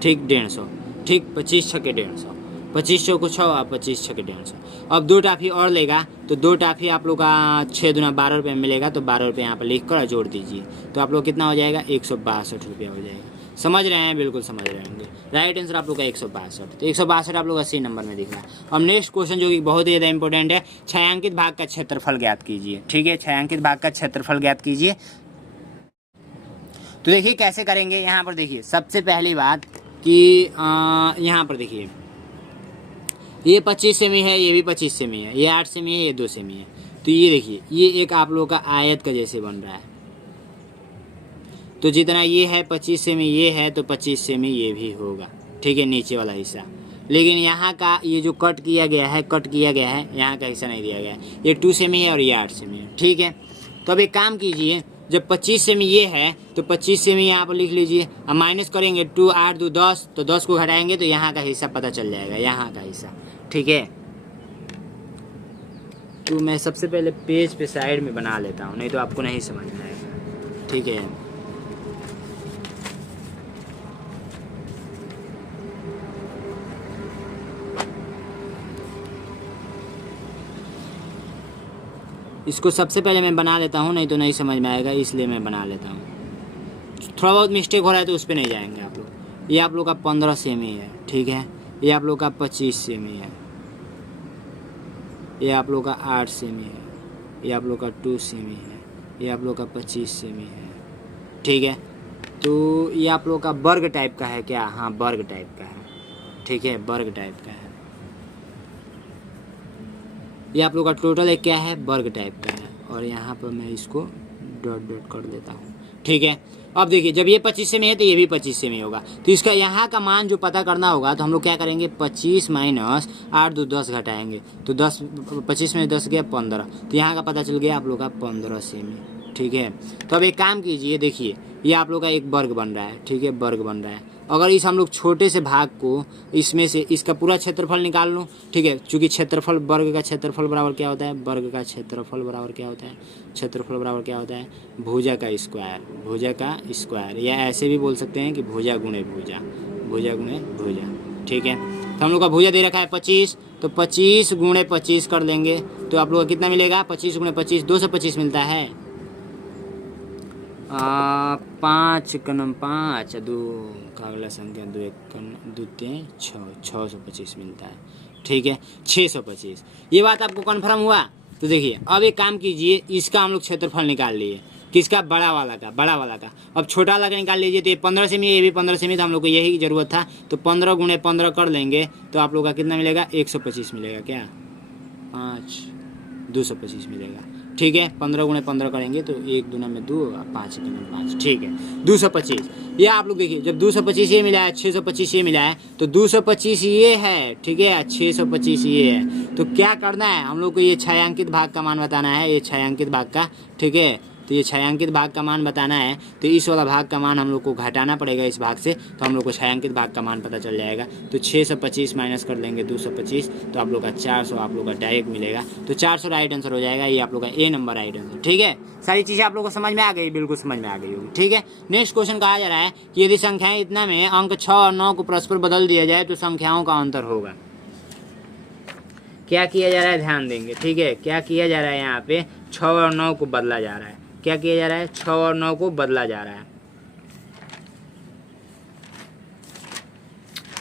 ठीक, 150। ठीक, 25 छके 150। 25 चौको 6 और 25 छके 150। अब 2 टाफी और लेगा तो 2 टाफी आप लोग का 6 दूना 12 रुपये में मिलेगा, तो 12 रुपये यहाँ पर लिख कर जोड़ दीजिए, तो आप लोग कितना हो जाएगा 162 रुपया हो जाएगा। समझ रहे हैं? बिल्कुल समझ रहे होंगे। राइट आंसर आप लोग का 162, तो 162 आप लोग 80 नंबर में दिख रहा है। अब नेक्स्ट क्वेश्चन जो कि बहुत ही ज़्यादा इंपॉर्टेंट है, छायांकित भाग का क्षेत्रफल ज्ञात कीजिए। ठीक है, छायांकित भाग का क्षेत्रफल ज्ञात कीजिए। तो देखिए कैसे करेंगे, यहाँ पर देखिए सबसे पहली बात कि यहाँ पर देखिए ये 25 सेमी है, ये भी 25 सेमी है, ये 8 सेमी है, ये 2 सेमी है। तो ये देखिए ये एक आप लोग का आयत का जैसे बन रहा है, तो जितना ये है 25 सेमी ये है, तो 25 सेमी ये भी होगा। ठीक है, नीचे वाला हिस्सा। लेकिन यहाँ का ये जो कट किया गया है यहाँ का हिस्सा नहीं दिया गया है, ये 2 सेमी है और ये 8 सेमी है। ठीक है, तो अब एक काम कीजिए, जब 25 सेमी ये है तो 25 सेमी यहाँ पर लिख लीजिए। अब माइनस करेंगे 2 8 2 10, तो 10 को घटाएंगे तो यहाँ का हिस्सा पता चल जाएगा, यहाँ का हिस्सा। ठीक है, तो मैं सबसे पहले पेज पे साइड में बना लेता हूँ, नहीं तो आपको नहीं समझ में आएगा। ठीक है, इसको सबसे पहले मैं बना लेता हूँ, नहीं तो नहीं समझ में आएगा, इसलिए मैं बना लेता हूँ। थोड़ा बहुत मिस्टेक हो रहा है तो उस पर नहीं जाएंगे आप लोग। ये आप लोग का 15 सेमी है। ठीक है, ये आप लोग का 25 सेमी है, ये आप लोग का 8 सेमी है, ये आप लोग का 2 सेमी है, ये आप लोग का 25 सेमी है। ठीक है, तो ये आप लोग का वर्ग टाइप का है क्या? हाँ, वर्ग टाइप का है। ठीक है, वर्ग टाइप का है। ये आप लोग का टोटल है क्या है? वर्ग टाइप का है। और यहाँ पर मैं इसको डॉट डॉट कर देता हूँ। ठीक है, अब देखिए जब ये 25 सेमी है तो ये भी 25 सेमी होगा, तो इसका यहाँ का मान जो पता करना होगा तो हम लोग क्या करेंगे, 25 माइनस 8 2 10 घटाएंगे, तो 10 25 में 10 गया 15, तो यहाँ का पता चल गया आप लोग का 15 सेमी। ठीक है, तो अब एक काम कीजिए, देखिए ये आप लोग का एक वर्ग बन रहा है। ठीक है, वर्ग बन रहा है। अगर इस हम लोग छोटे से भाग को इसमें से इसका पूरा क्षेत्रफल निकाल लूँ। ठीक है, चूँकि क्षेत्रफल वर्ग का क्षेत्रफल बराबर क्या होता है, वर्ग का क्षेत्रफल बराबर क्या होता है, क्षेत्रफल बराबर क्या होता है, भुजा का स्क्वायर, भुजा का स्क्वायर, या ऐसे भी बोल सकते हैं कि भुजा गुणे भुजा, भुजा गुणे भुजा। ठीक है, तो हम लोग का भुजा दे रखा है 25, तो 25 गुणे 25 कर लेंगे तो आप लोग का कितना मिलेगा, 25 गुणे 25 225 मिलता है। 5 कनम 5 2 का अगला संख्या 2 1 2 3 6 625 मिलता है। ठीक है, 625। ये बात आपको कन्फर्म हुआ? तो देखिए अब एक काम कीजिए, इसका हम लोग क्षेत्रफल निकाल लिए, किसका, बड़ा वाला का, बड़ा वाला का। अब छोटा वाला का निकाल लीजिए, तो ये 15 सेमी, ये भी 15 सेमी, तो हम लोग को यही जरूरत था, तो 15 गुणे 15 कर लेंगे तो आप लोग का कितना मिलेगा, 125 मिलेगा क्या, 5 225 मिलेगा। ठीक है, 15 गुणे 15 करेंगे तो 1 दूना में 2 और 5 दूना 5। ठीक है, 225। ये आप लोग देखिए, जब 225 ये मिला है, 625 ये मिला है, तो 225 ये है। ठीक है, 625 ये है। तो क्या करना है हम लोग को, ये छायांकित भाग का मान बताना है, ये छायांकित भाग का। ठीक है, तो ये छायांकित भाग का मान बताना है, तो इस वाला भाग का मान हम लोग को घटाना पड़ेगा इस भाग से, तो हम लोग को छायांकित भाग का मान पता चल जाएगा। तो 625 माइनस कर लेंगे 225, तो आप लोग का 400 आप लोग का डायरेक्ट मिलेगा, तो 400 राइट आंसर हो जाएगा। ये आप लोग का ए नंबर राइट आंसर। ठीक है, सारी चीज़ें आप लोग को समझ में आ गई, बिल्कुल समझ में आ गई होगी। ठीक है, नेक्स्ट क्वेश्चन कहा जा रहा है कि यदि संख्याएं इतना में अंक 6 और 9 को परस्पर बदल दिया जाए तो संख्याओं का अंतर होगा। क्या किया जा रहा है, ध्यान देंगे। ठीक है, क्या किया जा रहा है, यहाँ पे 6 और 9 को बदला जा रहा है। क्या किया जा रहा है, 6 और 9 को बदला जा रहा है।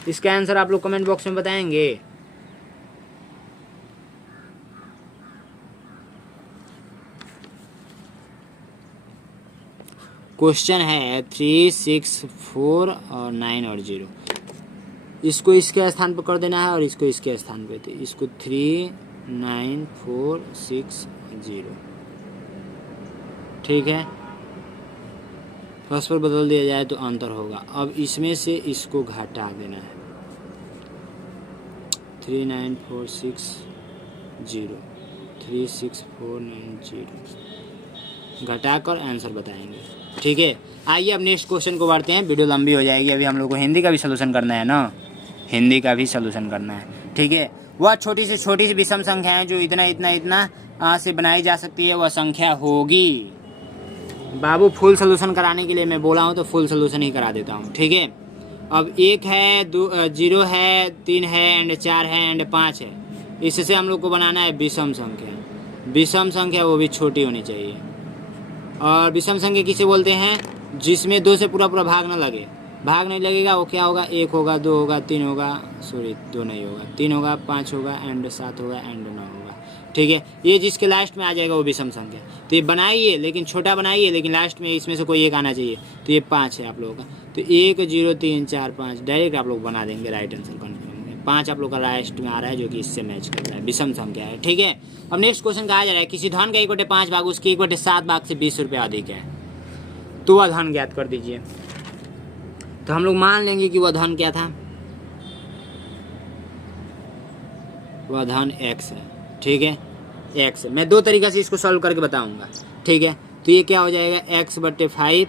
इसका आंसर आप लोग कमेंट बॉक्स में बताएंगे। क्वेश्चन है 3 6 4 और 9 और 0। इसको इसके स्थान पर कर देना है और इसको इसके स्थान पे, तो इसको 3 9 4 6 0। ठीक है, परस्पर बदल दिया जाए तो अंतर होगा। अब इसमें से इसको घटा देना है, 3 9 4 6 0 3 6 4 9 0 घटाकर आंसर बताएंगे। ठीक है, आइए अब नेक्स्ट क्वेश्चन को बढ़ते हैं, वीडियो लंबी हो जाएगी। अभी हम लोग को हिंदी का भी सलूशन करना है ना, हिंदी का भी सलूशन करना है। ठीक है, वह छोटी से विषम संख्याएं जो इतना इतना इतना से बनाई जा सकती है वह संख्या होगी। बाबू फुल सोल्यूशन कराने के लिए मैं बोला हूँ तो फुल सोल्यूशन ही करा देता हूँ। ठीक है, अब 1 है, 0 है, 3 है एंड 4 है एंड 5 है। इससे हम लोग को बनाना है विषम संख्या। विषम संख्या वो भी छोटी होनी चाहिए। और विषम संख्या किसे बोलते हैं? जिसमें 2 से पूरा भाग ना लगे। भाग नहीं लगेगा वो क्या होगा? 1 होगा, 2 होगा, 3 होगा, सॉरी 2 नहीं होगा, 3 होगा, 5 होगा एंड 7 होगा एंड 9 होगा। ठीक है, ये जिसके लास्ट में आ जाएगा वो विषम संख्या। तो ये बनाइए, लेकिन छोटा बनाइए, लेकिन लास्ट में इसमें से कोई एक आना चाहिए। तो ये 5 है आप लोगों का। तो 1 0 3 4 5 डायरेक्ट आप लोग बना देंगे, राइट आंसर कन्फर्म है। 5 आप लोग का लास्ट में आ रहा है जो कि इससे मैच कर रहा है, विषम संख्या है। ठीक है, अब नेक्स्ट क्वेश्चन कहा जा रहा है किसी धन का 1/5 भाग उसके 1/7 भाग से 20 रुपये अधिक है, तो वह धन ज्ञात कर दीजिए। तो हम लोग मान लेंगे कि वह धन क्या था? वह धन x है। ठीक है, x है। मैं 2 तरीक़ा से इसको सॉल्व करके बताऊंगा। ठीक है, तो ये क्या हो जाएगा? x/5,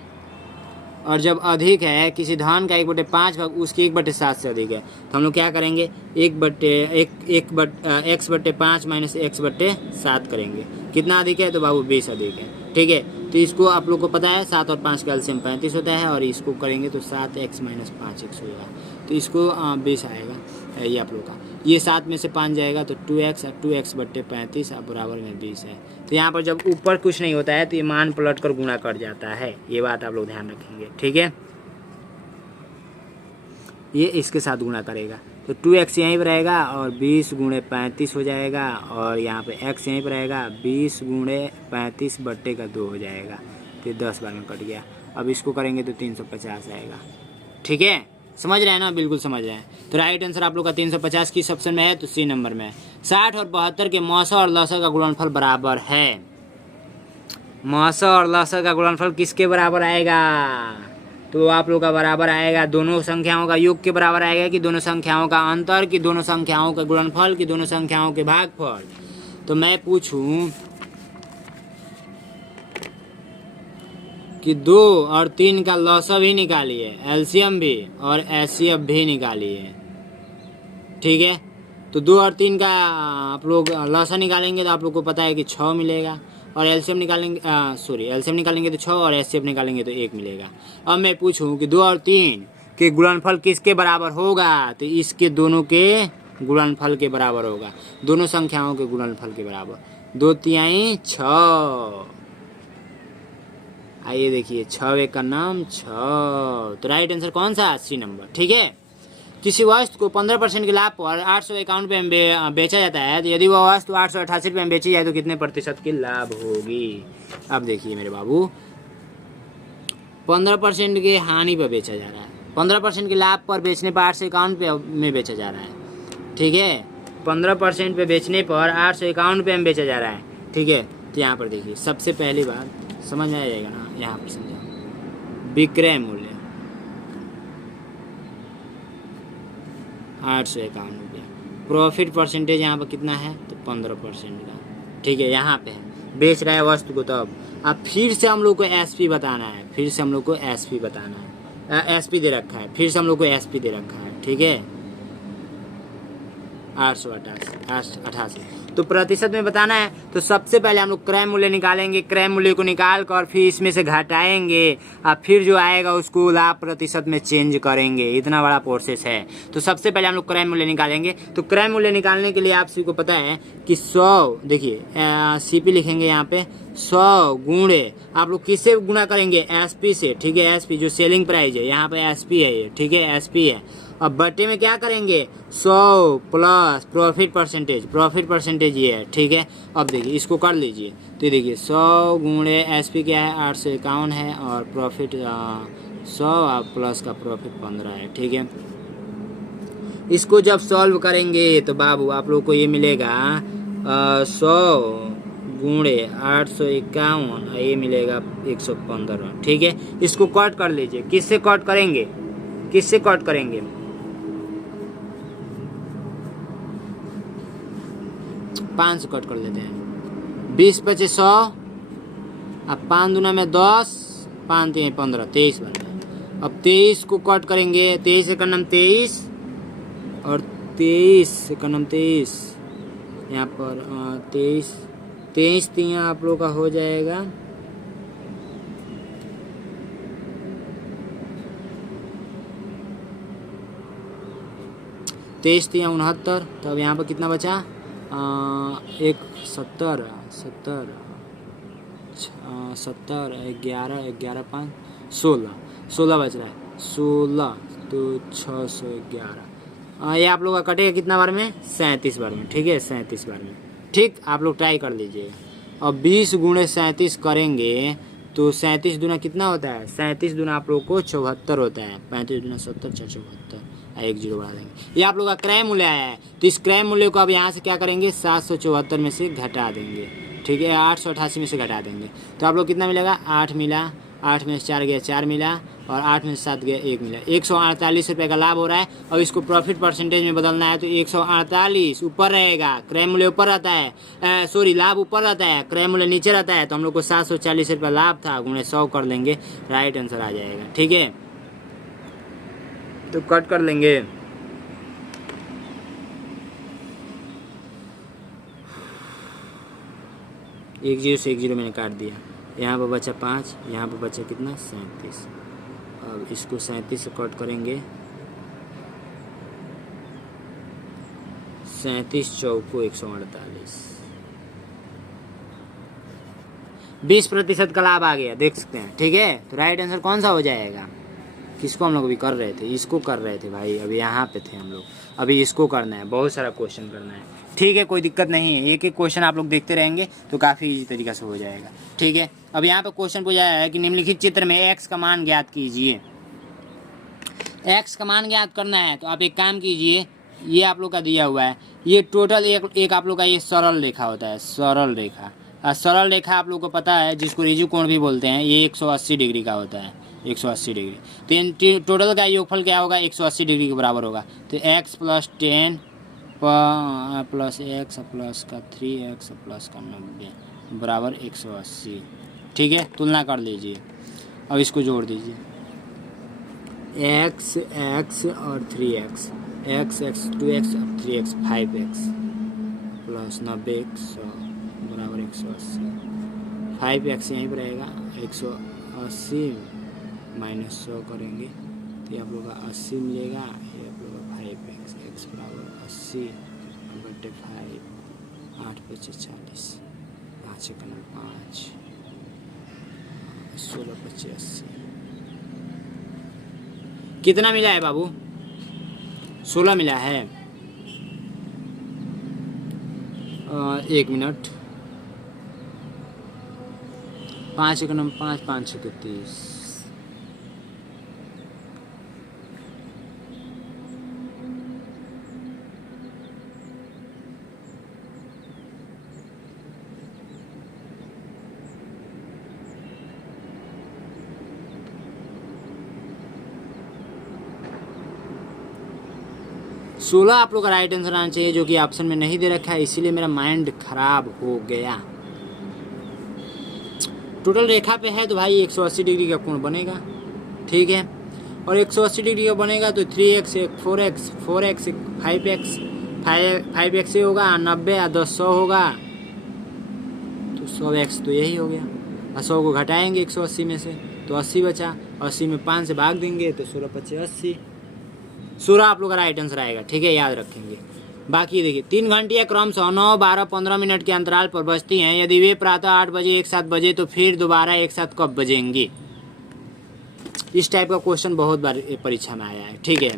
और जब अधिक है किसी धन का 1/5 भाग उसके 1/7 से अधिक है, तो हम लोग क्या करेंगे? x/5 माइनस x/7 करेंगे। कितना अधिक है? तो बाबू 20 अधिक है। ठीक है, तो इसको आप लोग को पता है 7 और 5 का एलसीएम 35 होता है, और इसको करेंगे तो 7x माइनस 5x होगा, तो इसको 20 आएगा। ये आप लोग का, ये 7 में से 5 जाएगा तो 2x, और 2x/35 अब बराबर में 20 है। तो यहाँ पर जब ऊपर कुछ नहीं होता है तो ये मान पलट कर गुणा कर जाता है, ये बात आप लोग ध्यान रखेंगे। ठीक है, ये इसके साथ गुणा करेगा तो 2x यहीं पर रहेगा और 20 × 35 हो जाएगा, और यहाँ पे x यहीं पर रहेगा, 20 × 35/2 हो जाएगा। तो 10 बार में कट गया। अब इसको करेंगे तो 350 आएगा। ठीक है, समझ रहे हैं ना? बिल्कुल समझ रहे हैं। तो राइट आंसर आप लोग का 350 किस ऑप्शन में है? तो सी नंबर में। 60 और 72 के मौसा और लसा का गुणनफल बराबर है। मौसा और लसा का गुणनफल किसके बराबर आएगा? तो आप लोग का बराबर आएगा दोनों संख्याओं का योग के बराबर आएगा, कि दोनों संख्याओं का अंतर, कि दोनों संख्याओं का गुणनफल, कि दोनों संख्याओं के भागफल। तो मैं पूछूं कि 2 और 3 का लसा भी निकालिए, एलसीएम भी और एचसीएफ भी निकालिए। ठीक है, तो 2 और 3 का आप लोग लसा निकालेंगे तो आप लोग को पता है कि 6 मिलेगा, और एलसीएम निकालेंगे एलसीएम निकालेंगे तो 6, और एचसीएफ निकालेंगे तो 1 मिलेगा। अब मैं पूछूं कि 2 और 3 के गुणनफल किसके बराबर होगा? तो इसके दोनों के गुणनफल के बराबर होगा, दोनों संख्याओं के गुणनफल के बराबर। 2 तिहाई 6। आइए देखिए, 6 का नाम 6। तो राइट आंसर कौन सा? C number. ठीक है, किसी वस्तु को 15% के लाभ पर 851 रुपये में बेचा जाता है, तो यदि वह वस्तु 888 रुपये में बेची जाए तो कितने प्रतिशत की लाभ होगी? अब देखिए मेरे बाबू, 15% के हानि पर बेचा जा रहा है, 15% के लाभ पर बेचने पर 851 रुपये में बेचा जा रहा है। ठीक है, 15% पे बेचने पर 851 रुपये में बेचा जा रहा है। ठीक है, तो यहाँ पर देखिए, सबसे पहली बात समझ में आ जाएगा ना? यहाँ पर समझाओ, विक्रय मूल्य 851 रुपये, प्रॉफिट परसेंटेज यहाँ पर कितना है? तो 15% का। ठीक है, यहाँ पे है, बेच रहा है वस्तु को। तब अब फिर से हम लोग को एसपी बताना है, फिर से हम लोग को एसपी बताना है। एसपी दे रखा है, फिर से हम लोग को एसपी दे रखा है। ठीक है, 888। तो प्रतिशत में बताना है, तो सबसे पहले हम लोग क्रय मूल्य निकालेंगे, क्रय मूल्य को निकाल कर फिर इसमें से घटाएंगे, और फिर जो आएगा उसको लाभ प्रतिशत में चेंज करेंगे। इतना बड़ा प्रोसेस है। तो सबसे पहले हम लोग क्रय मूल्य निकालेंगे। तो क्रय मूल्य निकालने के लिए आप सभी को पता है कि 100, देखिए सीपी लिखेंगे यहाँ पे, 100 गुणे आप लोग किससे गुणा करेंगे? एसपी से। ठीक है, एसपी जो सेलिंग प्राइस है, यहाँ पे एसपी है ये। ठीक है, एसपी है। अब बटे में क्या करेंगे? 100 प्लस प्रॉफिट परसेंटेज ये है। ठीक है, अब देखिए इसको कर लीजिए, तो देखिए 100 गुणे एसपी क्या है? 851 है, और प्रॉफिट 100 और प्लस का प्रॉफिट 15 है। ठीक है, इसको जब सॉल्व करेंगे तो बाबू आप लोग को ये मिलेगा 100 गुणे 851, ये मिलेगा 115। ठीक है, इसको कट कर लीजिए। किससे कट करेंगे? 5 से कट कर लेते हैं। 20 × 100, अब 5 दूना में 10, 5 3 15, 23 बन गया। अब 23 को कट करेंगे, 23 से कन्नम 23, और 23 से कन्नम 23, यहाँ पर 23 यहाँ आप लोग का हो जाएगा 23 23 3 69, तो अब यहाँ पर कितना बचा, 1 70 70 70 11 11 5 16 बच रहा है, 16 तो 611। ये आप लोग का कटेगा कितना बार में, 37 बार में। ठीक है, 37 बार में। ठीक, आप लोग ट्राई कर लीजिएगा। अब 20 गुणे 37 करेंगे तो 37 दूना कितना होता है, 37 दूना आप लोग को 74 होता है। 35 दूना 70 4 74, 1 0 बढ़ा देंगे। ये आप लोग का क्रय मूल्य आया है, तो इस क्रय मूल्य को अब यहाँ से क्या करेंगे, 774 में से घटा देंगे। ठीक है, 888 में से घटा देंगे, तो आप लोग कितना मिलेगा, 8 मिला, 8 में से 4 गया 4 मिला, और 8 में से 7 गया 1 मिला। 148 रुपये का लाभ हो रहा है। और इसको प्रॉफिट परसेंटेज में बदलना है तो 148 ऊपर रहेगा, क्रय मूल्य ऊपर रहता है, सॉरी लाभ ऊपर रहता है, क्रय मूल्य नीचे रहता है। तो हम लोग को 740 रुपये लाभ था, गुणे 100 कर लेंगे, राइट आंसर आ जाएगा। ठीक है, तो कट कर लेंगे। एक 0 से 1 0 मैंने काट दिया। यहाँ पर बचा 5, यहाँ पर बचा कितना, 37। अब इसको 37 से कट करेंगे, 37 चौको 148, 20% का लाभ आ गया, देख सकते हैं। ठीक है, तो राइट आंसर कौन सा हो जाएगा, किसको हम लोग अभी कर रहे थे, इसको कर रहे थे भाई, अभी यहाँ पे थे हम लोग, अभी इसको करना है, बहुत सारा क्वेश्चन करना है। ठीक है, कोई दिक्कत नहीं है, एक एक क्वेश्चन आप लोग देखते रहेंगे तो काफ़ी इजी तरीके से हो जाएगा। ठीक है, अब यहाँ पे क्वेश्चन पूछा है कि निम्नलिखित चित्र में x का मान ज्ञात कीजिए। x का मान ज्ञात करना है तो आप एक काम कीजिए, ये आप लोग का दिया हुआ है, ये टोटल एक आप लोग का ये सरल रेखा होता है, सरल रेखा। सरल रेखा आप लोग को पता है, जिसको रिजु कोण भी बोलते हैं, ये 180 डिग्री का होता है, 180 डिग्री। तो टोटल का योगफल क्या होगा, 180 डिग्री के बराबर होगा। तो x + 10 प्लस x प्लस का 3x प्लस का 90 बराबर 180। ठीक है, तुलना कर लीजिए, अब इसको जोड़ दीजिए, x x और 3x, x x 2x और 3x 5x प्लस 90 100 बराबर 180। 5x यहीं पर रहेगा, 180 माइनस 100 करेंगे तो ये आप लोग का 80 मिलेगा, ये आप लोग का 5x, x बराबर 80 बटे 5, 8 × 5 = 40, 5 × 5 16 × 5 = 80। कितना मिला है बाबू, 16 मिला है। 1 मिनट, 5 × 5 5 × 30, सोलह आप लोग का राइट आंसर आना चाहिए, जो कि ऑप्शन में नहीं दे रखा है, इसीलिए मेरा माइंड खराब हो गया। टोटल रेखा पे है तो भाई 180 डिग्री का कोण बनेगा। ठीक है, और 180 डिग्री का बनेगा तो 3x 4x 4x 5x 5x से होगा, 90 और 10 100 होगा, तो 100x तो यही हो गया। और 100 को घटाएंगे 180 में से तो 80 बचा, 80 में 5 से भाग देंगे तो 16 × 5 = 80। 16 आप लोग का राइट आंसर आएगा। ठीक है, याद रखेंगे। बाकी देखिए 3 घंटियाँ क्रमशः 9, 12, 15 मिनट के अंतराल पर बजती हैं। यदि वे प्रातः 8 बजे एक साथ बजे तो फिर दोबारा एक साथ कब बजेंगी। इस टाइप का क्वेश्चन बहुत बार परीक्षा में आया है। ठीक है,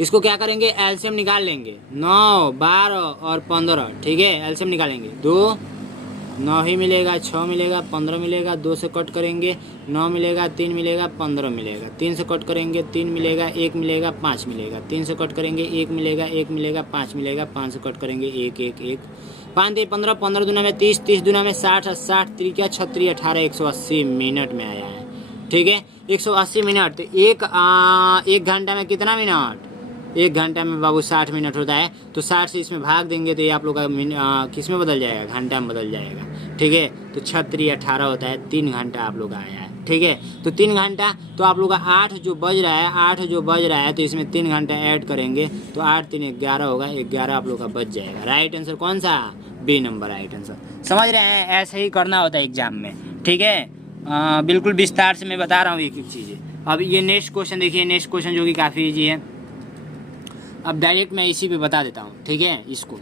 इसको क्या करेंगे, एलसीएम निकाल लेंगे। 9, 12 और 15। ठीक है, एलसीएम निकालेंगे, 2 9 ही मिलेगा, 6 मिलेगा, 15 मिलेगा, 2 से कट करेंगे 9 मिलेगा, 3 मिलेगा, 15 मिलेगा, 3 से कट करेंगे 3 मिलेगा, 1 मिलेगा, 5 मिलेगा, 3 से कट करेंगे 1 मिलेगा, 1 मिलेगा, 5 मिलेगा, 5 से कट करेंगे 1 1 1, 5 × 15 15 दूना में 30, 30 दूना में 60, 60 3 36 18 180 मिनट में आया है। ठीक है, 180 मिनट, तो एक घंटा में कितना मिनट, 1 घंटा में बाबू 60 मिनट होता है, तो 60 से इसमें भाग देंगे तो ये आप लोग का किस में बदल जाएगा, घंटा में बदल जाएगा। ठीक है, तो 36 18 होता है, 3 घंटा आप लोग का आया है। ठीक है, तो 3 घंटा, तो आप लोग का 8 जो बज रहा है, 8 जो बज रहा है तो इसमें 3 घंटा ऐड करेंगे तो 8 3 11 होगा, 11 आप लोग का बच जाएगा। राइट आंसर कौन सा, बी नंबर राइट आंसर। समझ रहे हैं, ऐसे ही करना होता है एग्जाम में। ठीक है, बिल्कुल विस्तार से मैं बता रहा हूँ एक एक चीज़ें। अब ये नेक्स्ट क्वेश्चन देखिए, नेक्स्ट क्वेश्चन जो कि काफ़ी ईजी है। अब डायरेक्ट मैं इसी पे बता देता हूँ, ठीक है। इसको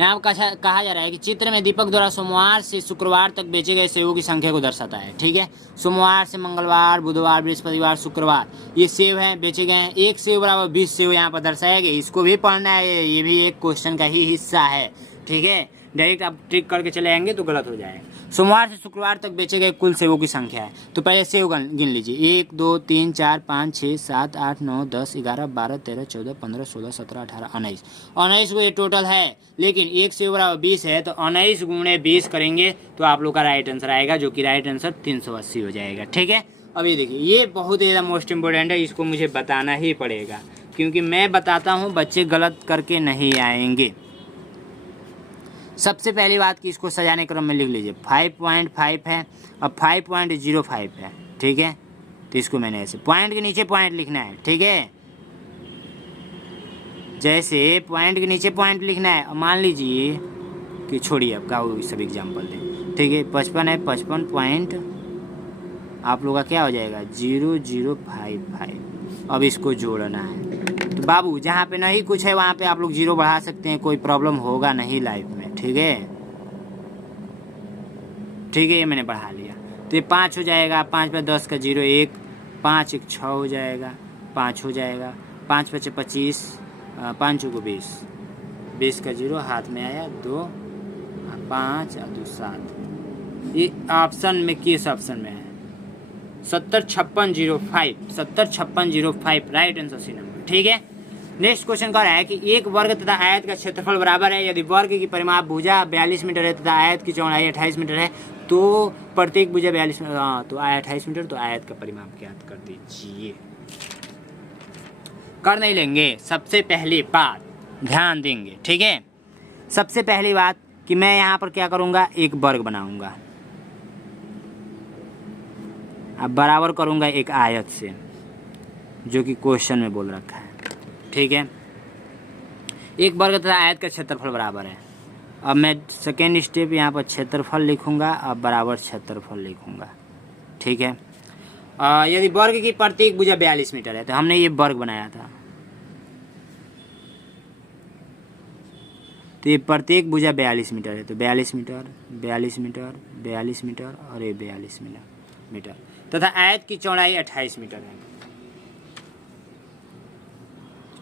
यहाँ कहा जा रहा है कि चित्र में दीपक द्वारा सोमवार से शुक्रवार तक बेचे गए सेवों की संख्या को दर्शाता है, ठीक है। सोमवार से मंगलवार, बुधवार, बृहस्पतिवार, शुक्रवार ये सेव हैं, बेचे गए हैं। 1 सेव बराबर 20 सेव यहाँ पर दर्शाया गया। इसको भी पढ़ना है, ये भी एक क्वेश्चन का ही हिस्सा है, ठीक है। डायरेक्ट आप ट्रिक करके चले आएंगे तो गलत हो जाएगा। सोमवार से शुक्रवार तक बेचे गए कुल सेवों की संख्या है, तो पहले सेव गिन लीजिए। 1 2 3 4 5 6 7 8 9 10 11 12 13 14 15 16 17 18 19 19 को ये टोटल है, लेकिन 1 सेव बराबर 20 है, तो 19 गुणे 20 करेंगे तो आप लोग का राइट आंसर आएगा, जो कि राइट आंसर 380 हो जाएगा, ठीक है। अब ये देखिए, ये बहुत ही ज़्यादा मोस्ट इम्पोर्टेंट है, इसको मुझे बताना ही पड़ेगा, क्योंकि मैं बताता हूँ बच्चे गलत करके नहीं आएंगे। सबसे पहली बात कि इसको सजाने क्रम में लिख लीजिए। 5.5 है और 5.05 है, ठीक है। तो इसको मैंने ऐसे पॉइंट के नीचे पॉइंट लिखना है, ठीक है। जैसे पॉइंट के नीचे पॉइंट लिखना है। और मान लीजिए कि छोड़िए अब का सब एग्जाम्पल दें, ठीक है। 55 है, 55 पॉइंट आप लोग का क्या हो जाएगा 0055। अब इसको जोड़ना है, तो बाबू जहाँ पे नहीं कुछ है वहाँ पे आप लोग 0 बढ़ा सकते हैं, कोई प्रॉब्लम होगा नहीं लाइफ में, ठीक है। ठीक है, ये मैंने बढ़ा लिया, तो ये 5 हो जाएगा। 5 पे 10 का 0 1, 5 1 6 हो जाएगा, 5 हो जाएगा। 5 5 25, 5 को 20, 20 का 0 हाथ में आया 2, 5 और 2 7। ये ऑप्शन में किस ऑप्शन में है 705605, 705605 राइट आंसर सी नंबर, ठीक है। नेक्स्ट क्वेश्चन कह रहा है कि एक वर्ग तथा आयत का क्षेत्रफल बराबर है। यदि वर्ग की परिमाप भुजा 42 मीटर है तथा आयत की चौड़ाई 28 मीटर है, तो प्रत्येक भुजा 42 मीटर, हाँ तो आयत 28 मीटर, तो आयत का परिमाप ज्ञात कर दीजिए। कर नहीं लेंगे, सबसे पहली बात ध्यान देंगे, ठीक है। सबसे पहली बात कि मैं यहाँ पर क्या करूँगा, एक वर्ग बनाऊँगा, अब बराबर करूँगा एक आयत से, जो कि क्वेश्चन में बोल रखा है, ठीक है। एक वर्ग तथा आयत का क्षेत्रफल बराबर है। अब मैं सेकेंड स्टेप यहाँ पर क्षेत्रफल लिखूँगा, अब बराबर क्षेत्रफल लिखूँगा, ठीक है। यदि वर्ग की प्रत्येक भुजा 42 मीटर है, तो हमने ये वर्ग बनाया था, तो ये प्रत्येक भुजा 42 मीटर है, तो 42 मीटर 42 मीटर 42 मीटर और ये 42 मीटर तथा आयत की चौड़ाई 28 मीटर है।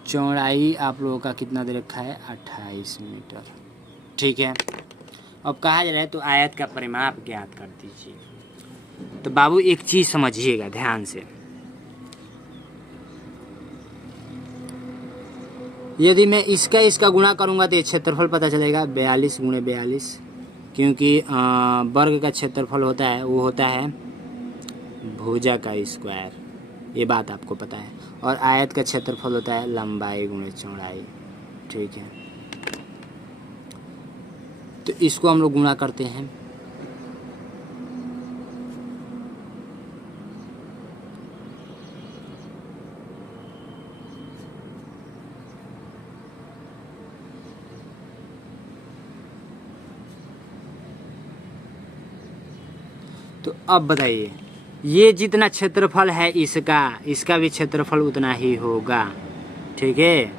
चौड़ाई आप लोगों का कितना दे रखा है 28 मीटर, ठीक है। अब कहा जा रहा है तो आयत का परिमाप ज्ञात कर दीजिए। तो बाबू एक चीज़ समझिएगा ध्यान से, यदि मैं इसका गुणा करूंगा तो ये क्षेत्रफल पता चलेगा 42 गुणे 42, क्योंकि वर्ग का क्षेत्रफल होता है वो होता है भुजा का स्क्वायर, ये बात आपको पता है। और आयत का क्षेत्रफल होता है लंबाई गुणे चौड़ाई, ठीक है। तो इसको हम लोग गुणा करते हैं, तो अब बताइए ये जितना क्षेत्रफल है इसका भी क्षेत्रफल उतना ही होगा, ठीक है।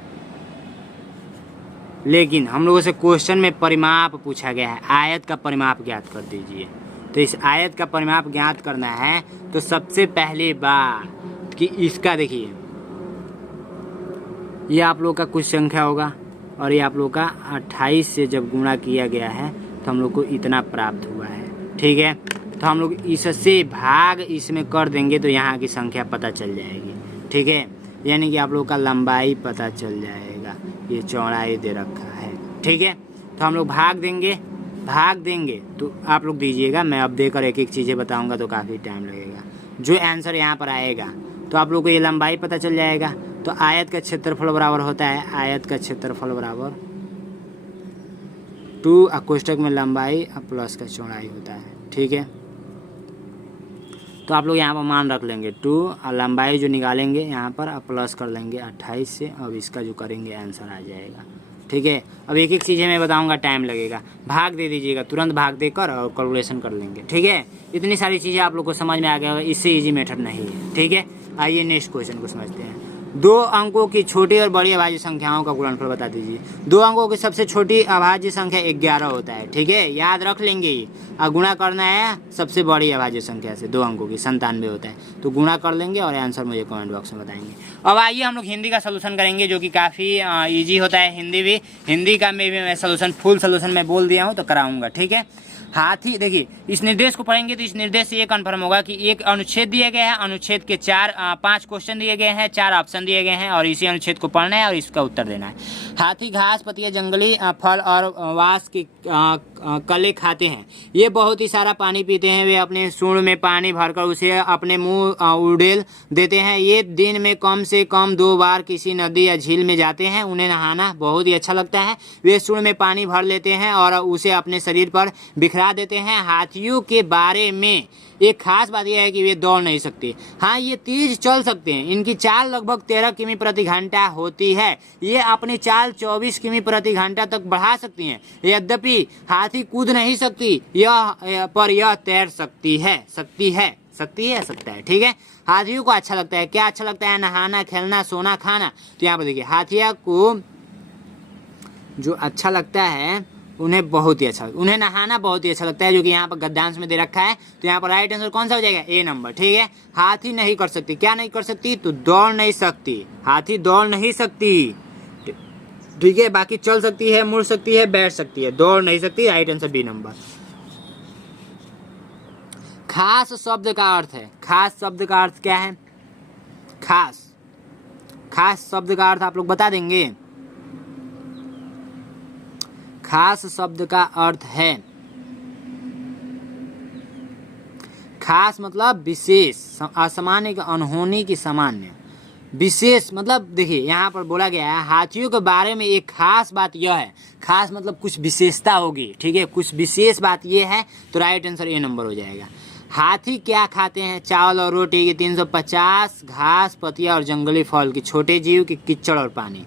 लेकिन हम लोगों से क्वेश्चन में परिमाप पूछा गया है, आयत का परिमाप ज्ञात कर दीजिए। तो इस आयत का परिमाप ज्ञात करना है, तो सबसे पहली बात कि इसका देखिए, ये आप लोग का कुछ संख्या होगा और ये आप लोग का 28 से जब गुणा किया गया है तो हम लोग को इतना प्राप्त हुआ है, ठीक है। तो हम लोग इससे भाग इसमें कर देंगे तो यहाँ की संख्या पता चल जाएगी, ठीक है। यानी कि आप लोग का लंबाई पता चल जाएगा, ये चौड़ाई दे रखा है, ठीक है। तो हम लोग भाग देंगे तो आप लोग दीजिएगा, मैं अब देकर एक एक चीज़ें बताऊंगा तो काफ़ी टाइम लगेगा। जो आंसर यहाँ पर आएगा तो आप लोग को ये लंबाई पता चल जाएगा। तो आयत का क्षेत्रफल बराबर होता है, आयत का क्षेत्रफल बराबर 2 कोष्ठक में लंबाई प्लस का चौड़ाई होता है, ठीक है। तो आप लोग यहाँ पर मान रख लेंगे 2 और लंबाई जो निकालेंगे यहाँ पर प्लस कर लेंगे 28 से। अब इसका जो करेंगे आंसर आ जाएगा, ठीक है। अब एक एक चीज़ें मैं बताऊंगा, टाइम लगेगा। भाग दे दीजिएगा, तुरंत भाग देकर और कैलकुलेशन कर लेंगे, ठीक है। इतनी सारी चीज़ें आप लोग को समझ में आ गया होगा, इससे इजी मेथड नहीं है, ठीक है। आइए नेक्स्ट क्वेश्चन को समझते हैं। दो अंकों की छोटी और बड़ी अभाज्य संख्याओं का गुणनफल बता दीजिए। दो अंकों की सबसे छोटी अभाज्य संख्या 11 होता है, ठीक है, याद रख लेंगे ये। और गुणा करना है सबसे बड़ी अभाज्य संख्या से, दो अंकों की 97 होता है, तो गुणा कर लेंगे और आंसर मुझे कमेंट बॉक्स में बताएंगे। अब आइए हम लोग हिंदी का सोल्यूशन करेंगे, जो कि काफ़ी ईजी होता है। हिंदी का मैं सोल्यूशन फुल सोल्यूशन मैं बोल दिया हूँ, तो कराऊंगा, ठीक है। हाथी, देखिए इस निर्देश को पढ़ेंगे तो इस निर्देश से ये कन्फर्म होगा कि एक अनुच्छेद दिया गया है, अनुच्छेद के 5 क्वेश्चन दिए गए हैं, 4 ऑप्शन दिए गए हैं और इसी अनुच्छेद को पढ़ना है और इसका उत्तर देना है। हाथी घास, पत्तियां, जंगली फल और वास की कले खाते हैं। ये बहुत ही सारा पानी पीते हैं। वे अपने सूंड में पानी भरकर उसे अपने मुंह उड़ेल देते हैं। ये दिन में कम से कम 2 बार किसी नदी या झील में जाते हैं। उन्हें नहाना बहुत ही अच्छा लगता है। वे सूंड में पानी भर लेते हैं और उसे अपने शरीर पर बिखरा देते हैं। हाथियों के बारे में एक खास बात यह है कि वे दौड़ नहीं सकते। हाँ, ये तेज चल सकते हैं। इनकी चाल लगभग 13 किमी प्रति घंटा होती है। ये अपनी चाल 24 किमी प्रति घंटा तक बढ़ा सकती हैं। यद्यपि हाथी कूद नहीं सकती, यह तैर सकती है, सकता है, ठीक है। हाथियों को अच्छा लगता है, क्या अच्छा लगता है? नहाना, खेलना, सोना, खाना। तो यहाँ पर देखिए, हाथियों को जो अच्छा लगता है उन्हें बहुत ही अच्छा, उन्हें नहाना बहुत ही अच्छा लगता है, जो कि यहाँ पर गद्यांश में दे रखा है। तो यहाँ पर राइट आंसर कौन सा हो जाएगा? ए नंबर, ठीक है। हाथी नहीं कर सकती, क्या नहीं कर सकती? तो दौड़ नहीं सकती। हाथी दौड़ नहीं सकती, ठीक है। बाकी चल सकती है, मुड़ सकती है, बैठ सकती है, दौड़ नहीं सकती। Right answer B number. खास शब्द का अर्थ है, खास शब्द का अर्थ क्या है? खास शब्द का अर्थ आप लोग बता देंगे? खास शब्द का अर्थ है, खास मतलब विशेष, असामान्य का अनहोनी की सामान्य, विशेष मतलब देखिए यहाँ पर बोला गया है हाथियों के बारे में एक खास बात यह है। खास मतलब कुछ विशेषता होगी, ठीक है, कुछ विशेष बात यह है। तो राइट आंसर ए नंबर हो जाएगा। हाथी क्या खाते हैं? चावल और रोटी की 350, घास, पत्तियां और जंगली फल की, छोटे जीव की, कीचड़ और पानी।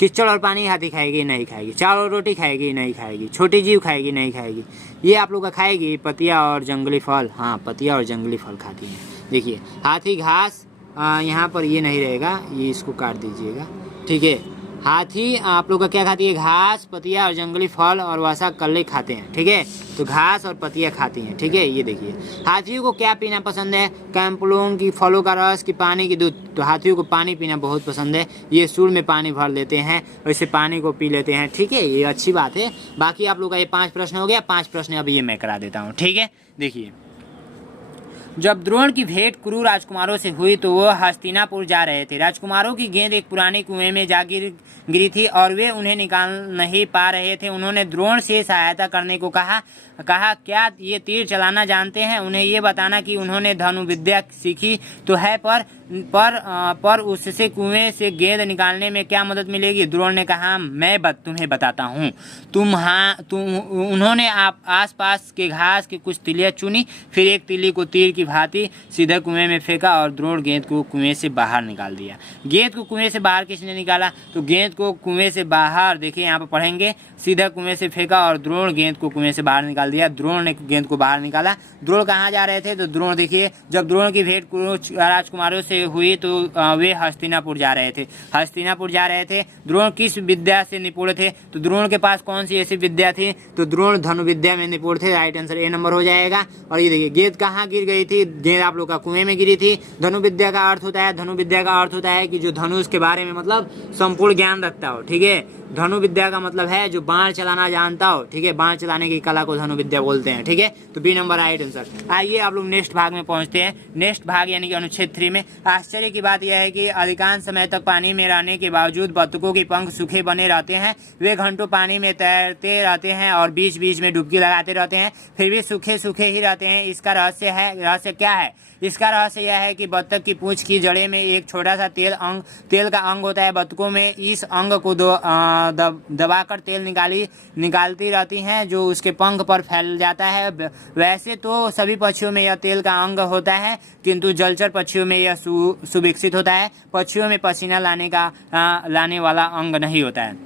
कीचड़ और पानी हाथी खाएगी नहीं खाएगी, चावल और रोटी खाएगी नहीं खाएगी, छोटी जीव खाएगी नहीं खाएगी। ये आप लोग का खाएगी पत्तियां और जंगली फल। हाँ, पत्तियां और जंगली फल खाती हैं। देखिए हाथी घास, यहाँ पर ये नहीं रहेगा, ये इसको काट दीजिएगा, ठीक है। हाथी आप लोग का क्या खाती है? घास, पत्तियां और जंगली फल और वसा कल्ले खाते हैं, ठीक है। तो घास और पत्तियां खाती हैं, ठीक है। ये देखिए हाथियों को क्या पीना पसंद है? कैंपलों की, फलों का रस की, पानी की, दूध। तो हाथियों को पानी पीना बहुत पसंद है। ये सूर में पानी भर लेते हैं और इसे पानी को पी लेते हैं, ठीक है। ये अच्छी बात है। बाकी आप लोग का ये 5 प्रश्न हो गया। 5 प्रश्न अब ये मैं करा देता हूँ, ठीक है। देखिए, जब द्रोण की भेंट कुरु राजकुमारों से हुई तो वह हस्तिनापुर जा रहे थे। राजकुमारों की गेंद एक पुराने कुएं में जा गिरी थी और वे उन्हें निकाल नहीं पा रहे थे। उन्होंने द्रोण से सहायता करने को कहा, क्या ये तीर चलाना जानते हैं? उन्हें ये बताना कि उन्होंने धनुर्विद्या सीखी तो है, पर उससे कुएं से गेंद निकालने में क्या मदद मिलेगी? द्रोण ने कहा, मैं तुम्हें बताता हूँ। उन्होंने आसपास के घास की कुछ तिलियां चुनी, फिर एक तिली को तीर की भांति सीधे कुएं में फेंका और द्रोण गेंद को कुएं से बाहर निकाल दिया। गेंद को कुएं से बाहर किसने निकाला? तो गेंद को कुएं से बाहर, देखिए यहाँ पर पढ़ेंगे, सीधा कुएं से फेंका और द्रोण गेंद को कुएं से बाहर निकाल दिया। द्रोण ने गेंद को बाहर निकाला। द्रोण कहाँ जा रहे थे? तो द्रोण, देखिए जब द्रोण की भेंट राजकुमारों से हुई तो वे हस्तिनापुर जा रहे थे। हस्तिनापुर जा रहे थे। द्रोण किस विद्या से निपुण थे? तो द्रोण के पास कौन सी ऐसी विद्या थी? तो द्रोण धनुर्विद्या में निपुण थे। राइट आंसर ए नंबर हो जाएगा। और ये देखिए गेंद कहाँ गिर गई थी? गेंद आप लोग का कुएं में गिरी थी। धनुर्विद्या का अर्थ होता है कि जो धनुष के बारे में मतलब संपूर्ण ज्ञान रखता हो, ठीक है। धनुर्विद्या का मतलब है जो बाण चलाना जानता हो, ठीक है। बाण चलाने की कला को धनुर्विद्या बोलते हैं, ठीक है। तो बी नंबर राइट आंसर। आइए आप लोग नेक्स्ट भाग में पहुंचते हैं। नेक्स्ट भाग यानी कि अनुच्छेद 3 में। आश्चर्य की बात यह है कि अधिकांश समय तक पानी में रहने के बावजूद बत्तखों के पंख सूखे बने रहते हैं। वे घंटों पानी में तैरते रहते हैं और बीच बीच में डुबकी लगाते रहते हैं, फिर भी सूखे ही रहते हैं। इसका रहस्य क्या है? इसका रहस्य यह है कि बत्तख की पूंछ की जड़े में एक छोटा सा तेल का अंग होता है। बत्तखों में इस अंग को दबाकर तेल निकालती रहती हैं, जो उसके पंख पर फैल जाता है। वैसे तो सभी पक्षियों में यह तेल का अंग होता है, किंतु जलचर पक्षियों में यह सुविकसित होता है। पक्षियों में पसीना लाने वाला अंग नहीं होता है।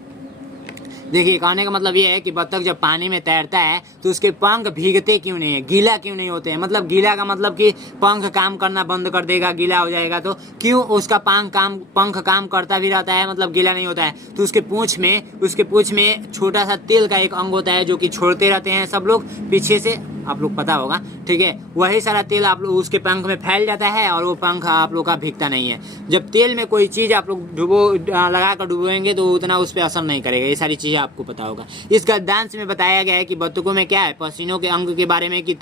देखिए कहने का मतलब ये है कि बत्तख जब पानी में तैरता है तो उसके पंख भीगते क्यों नहीं है, गीला क्यों नहीं होते हैं। मतलब गीला का मतलब कि पंख काम करना बंद कर देगा, गीला हो जाएगा, तो क्यों उसका पंख काम करता भी रहता है, मतलब गीला नहीं होता है। तो उसके पूंछ में छोटा सा तेल का एक अंग होता है जो कि छोड़ते रहते हैं सब लोग पीछे से, आप लोग पता होगा, ठीक है। वही सारा तेल आप लोग उसके पंख में फैल जाता है और वो पंख आप लोग का भीगता नहीं है। जब तेल में कोई चीज़ आप लोग लगा कर डुबोएंगे तो उतना उस पर असर नहीं करेगा। ये सारी चीज़ें आपको पता होगा। इस गद्यांश में बताया गया है कि बत्तखों में क्या है, पसीनों के अंग के बारे में, कि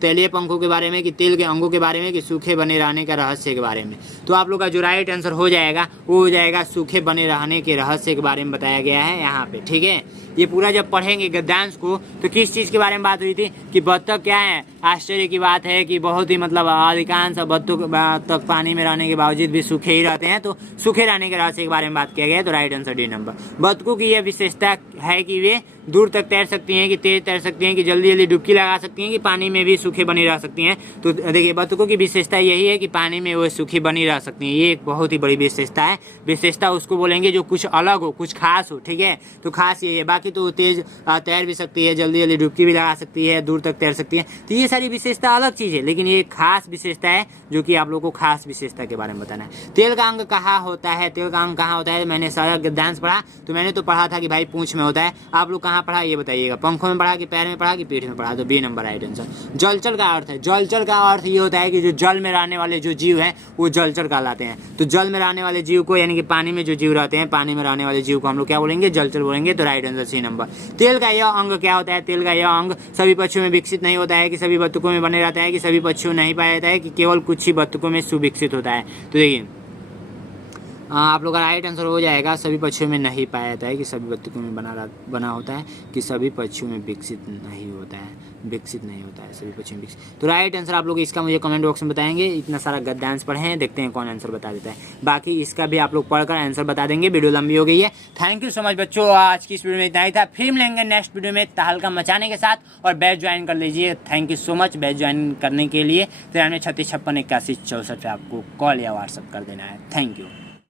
तैलीय पंखों के बारे में, कि तेल के अंगों के बारे में, कि सूखे बने रहने का रहस्य के बारे में। तो आप लोग का जो राइट आंसर हो जाएगा वो हो जाएगा सूखे बने रहने के रहस्य के बारे में बताया गया है यहाँ पे, ठीक है। ये पूरा जब पढ़ेंगे गद्यांश को तो किस चीज़ के बारे में बात हुई थी कि बत्तख क्या है। आश्चर्य की बात है कि बहुत ही मतलब अधिकांश बत्तख पानी में रहने के बावजूद भी सूखे ही रहते हैं, तो सूखे रहने के रहस्य के बारे में बात किया गया है। तो राइट आंसर डी नंबर। बत्तखों की यह विशेषता है कि वे दूर तक तैर सकती हैं, कि तेज तैर सकती हैं, कि जल्दी जल्दी डुबकी लगा सकती हैं, कि पानी में भी सूखे बनी रह सकती हैं। तो देखिए बत्तखों की विशेषता यही है कि पानी में वो सूखी बनी रह सकती हैं। ये एक बहुत ही बड़ी विशेषता है। विशेषता उसको बोलेंगे जो कुछ अलग हो, कुछ खास हो, ठीक है। तो खास ये है। बाकी तो तेज तैर भी सकती है, जल्दी जल्दी डुबकी भी लगा सकती है, दूर तक तैर सकती है। तो ये सारी विशेषता अलग चीज़ है, लेकिन ये खास विशेषता है जो कि आप लोगों को खास विशेषता के बारे में बताना है। तेल का अंग कहाँ होता है, तेल का अंग कहाँ होता है। मैंने सारा गद्यांश पढ़ा तो मैंने तो पढ़ा था कि भाई पूंछ में होता है। आप लोग कहाँ पढ़ा ये बताइएगा, पंखों में पढ़ा कि पैर में पढ़ा कि पीठ में पढ़ा। तो बी नंबर राइट आंसर। जलचर का अर्थ है, जलचर का अर्थ ये होता है कि जो जल में रहने वाले जो जीव हैं वो जलचर कहलाते हैं। तो जल में रहने वाले जीव को, यानी कि पानी में जो जीव रहते हैं, पानी में रहने वाले जीव को हम लोग क्या बोलेंगे, जलचर बोलेंगे। तो राइट आंसर सी नंबर। तेल का यह अंग क्या होता है, तेल का यह अंग सभी पक्षियों में विकसित नहीं होता है, कि सभी बत्तखों में बने रहता है, कि सभी पक्षियों में नहीं पाया जाता है, कि केवल कुछ ही बत्तखों में सुविकसित होता है। तो देखिए आप लोग का राइट आंसर हो जाएगा सभी पक्षियों में नहीं पाया जाता है, कि सभी बत्तखों में बना होता है, कि सभी पक्षियों में विकसित नहीं होता है, सभी पक्षियों में विकसित। तो राइट आंसर आप लोग इसका मुझे कमेंट बॉक्स में बताएंगे। इतना सारा गद्यांश पढ़े हैं, देखते हैं कौन आंसर बता देता है। बाकी इसका भी आप लोग पढ़कर आंसर बता देंगे। वीडियो लंबी हो गई है। थैंक यू सो मच बच्चों, आज की इस वीडियो में इतना ही था। फिर मिलेंगे नेक्स्ट वीडियो में तहलका मचाने के साथ, और बैच ज्वाइन कर लीजिए। Thank you so much batch join करने के लिए। 93 36 56 81 64 पे आपको कॉल या व्हाट्सअप कर देना है। Thank you.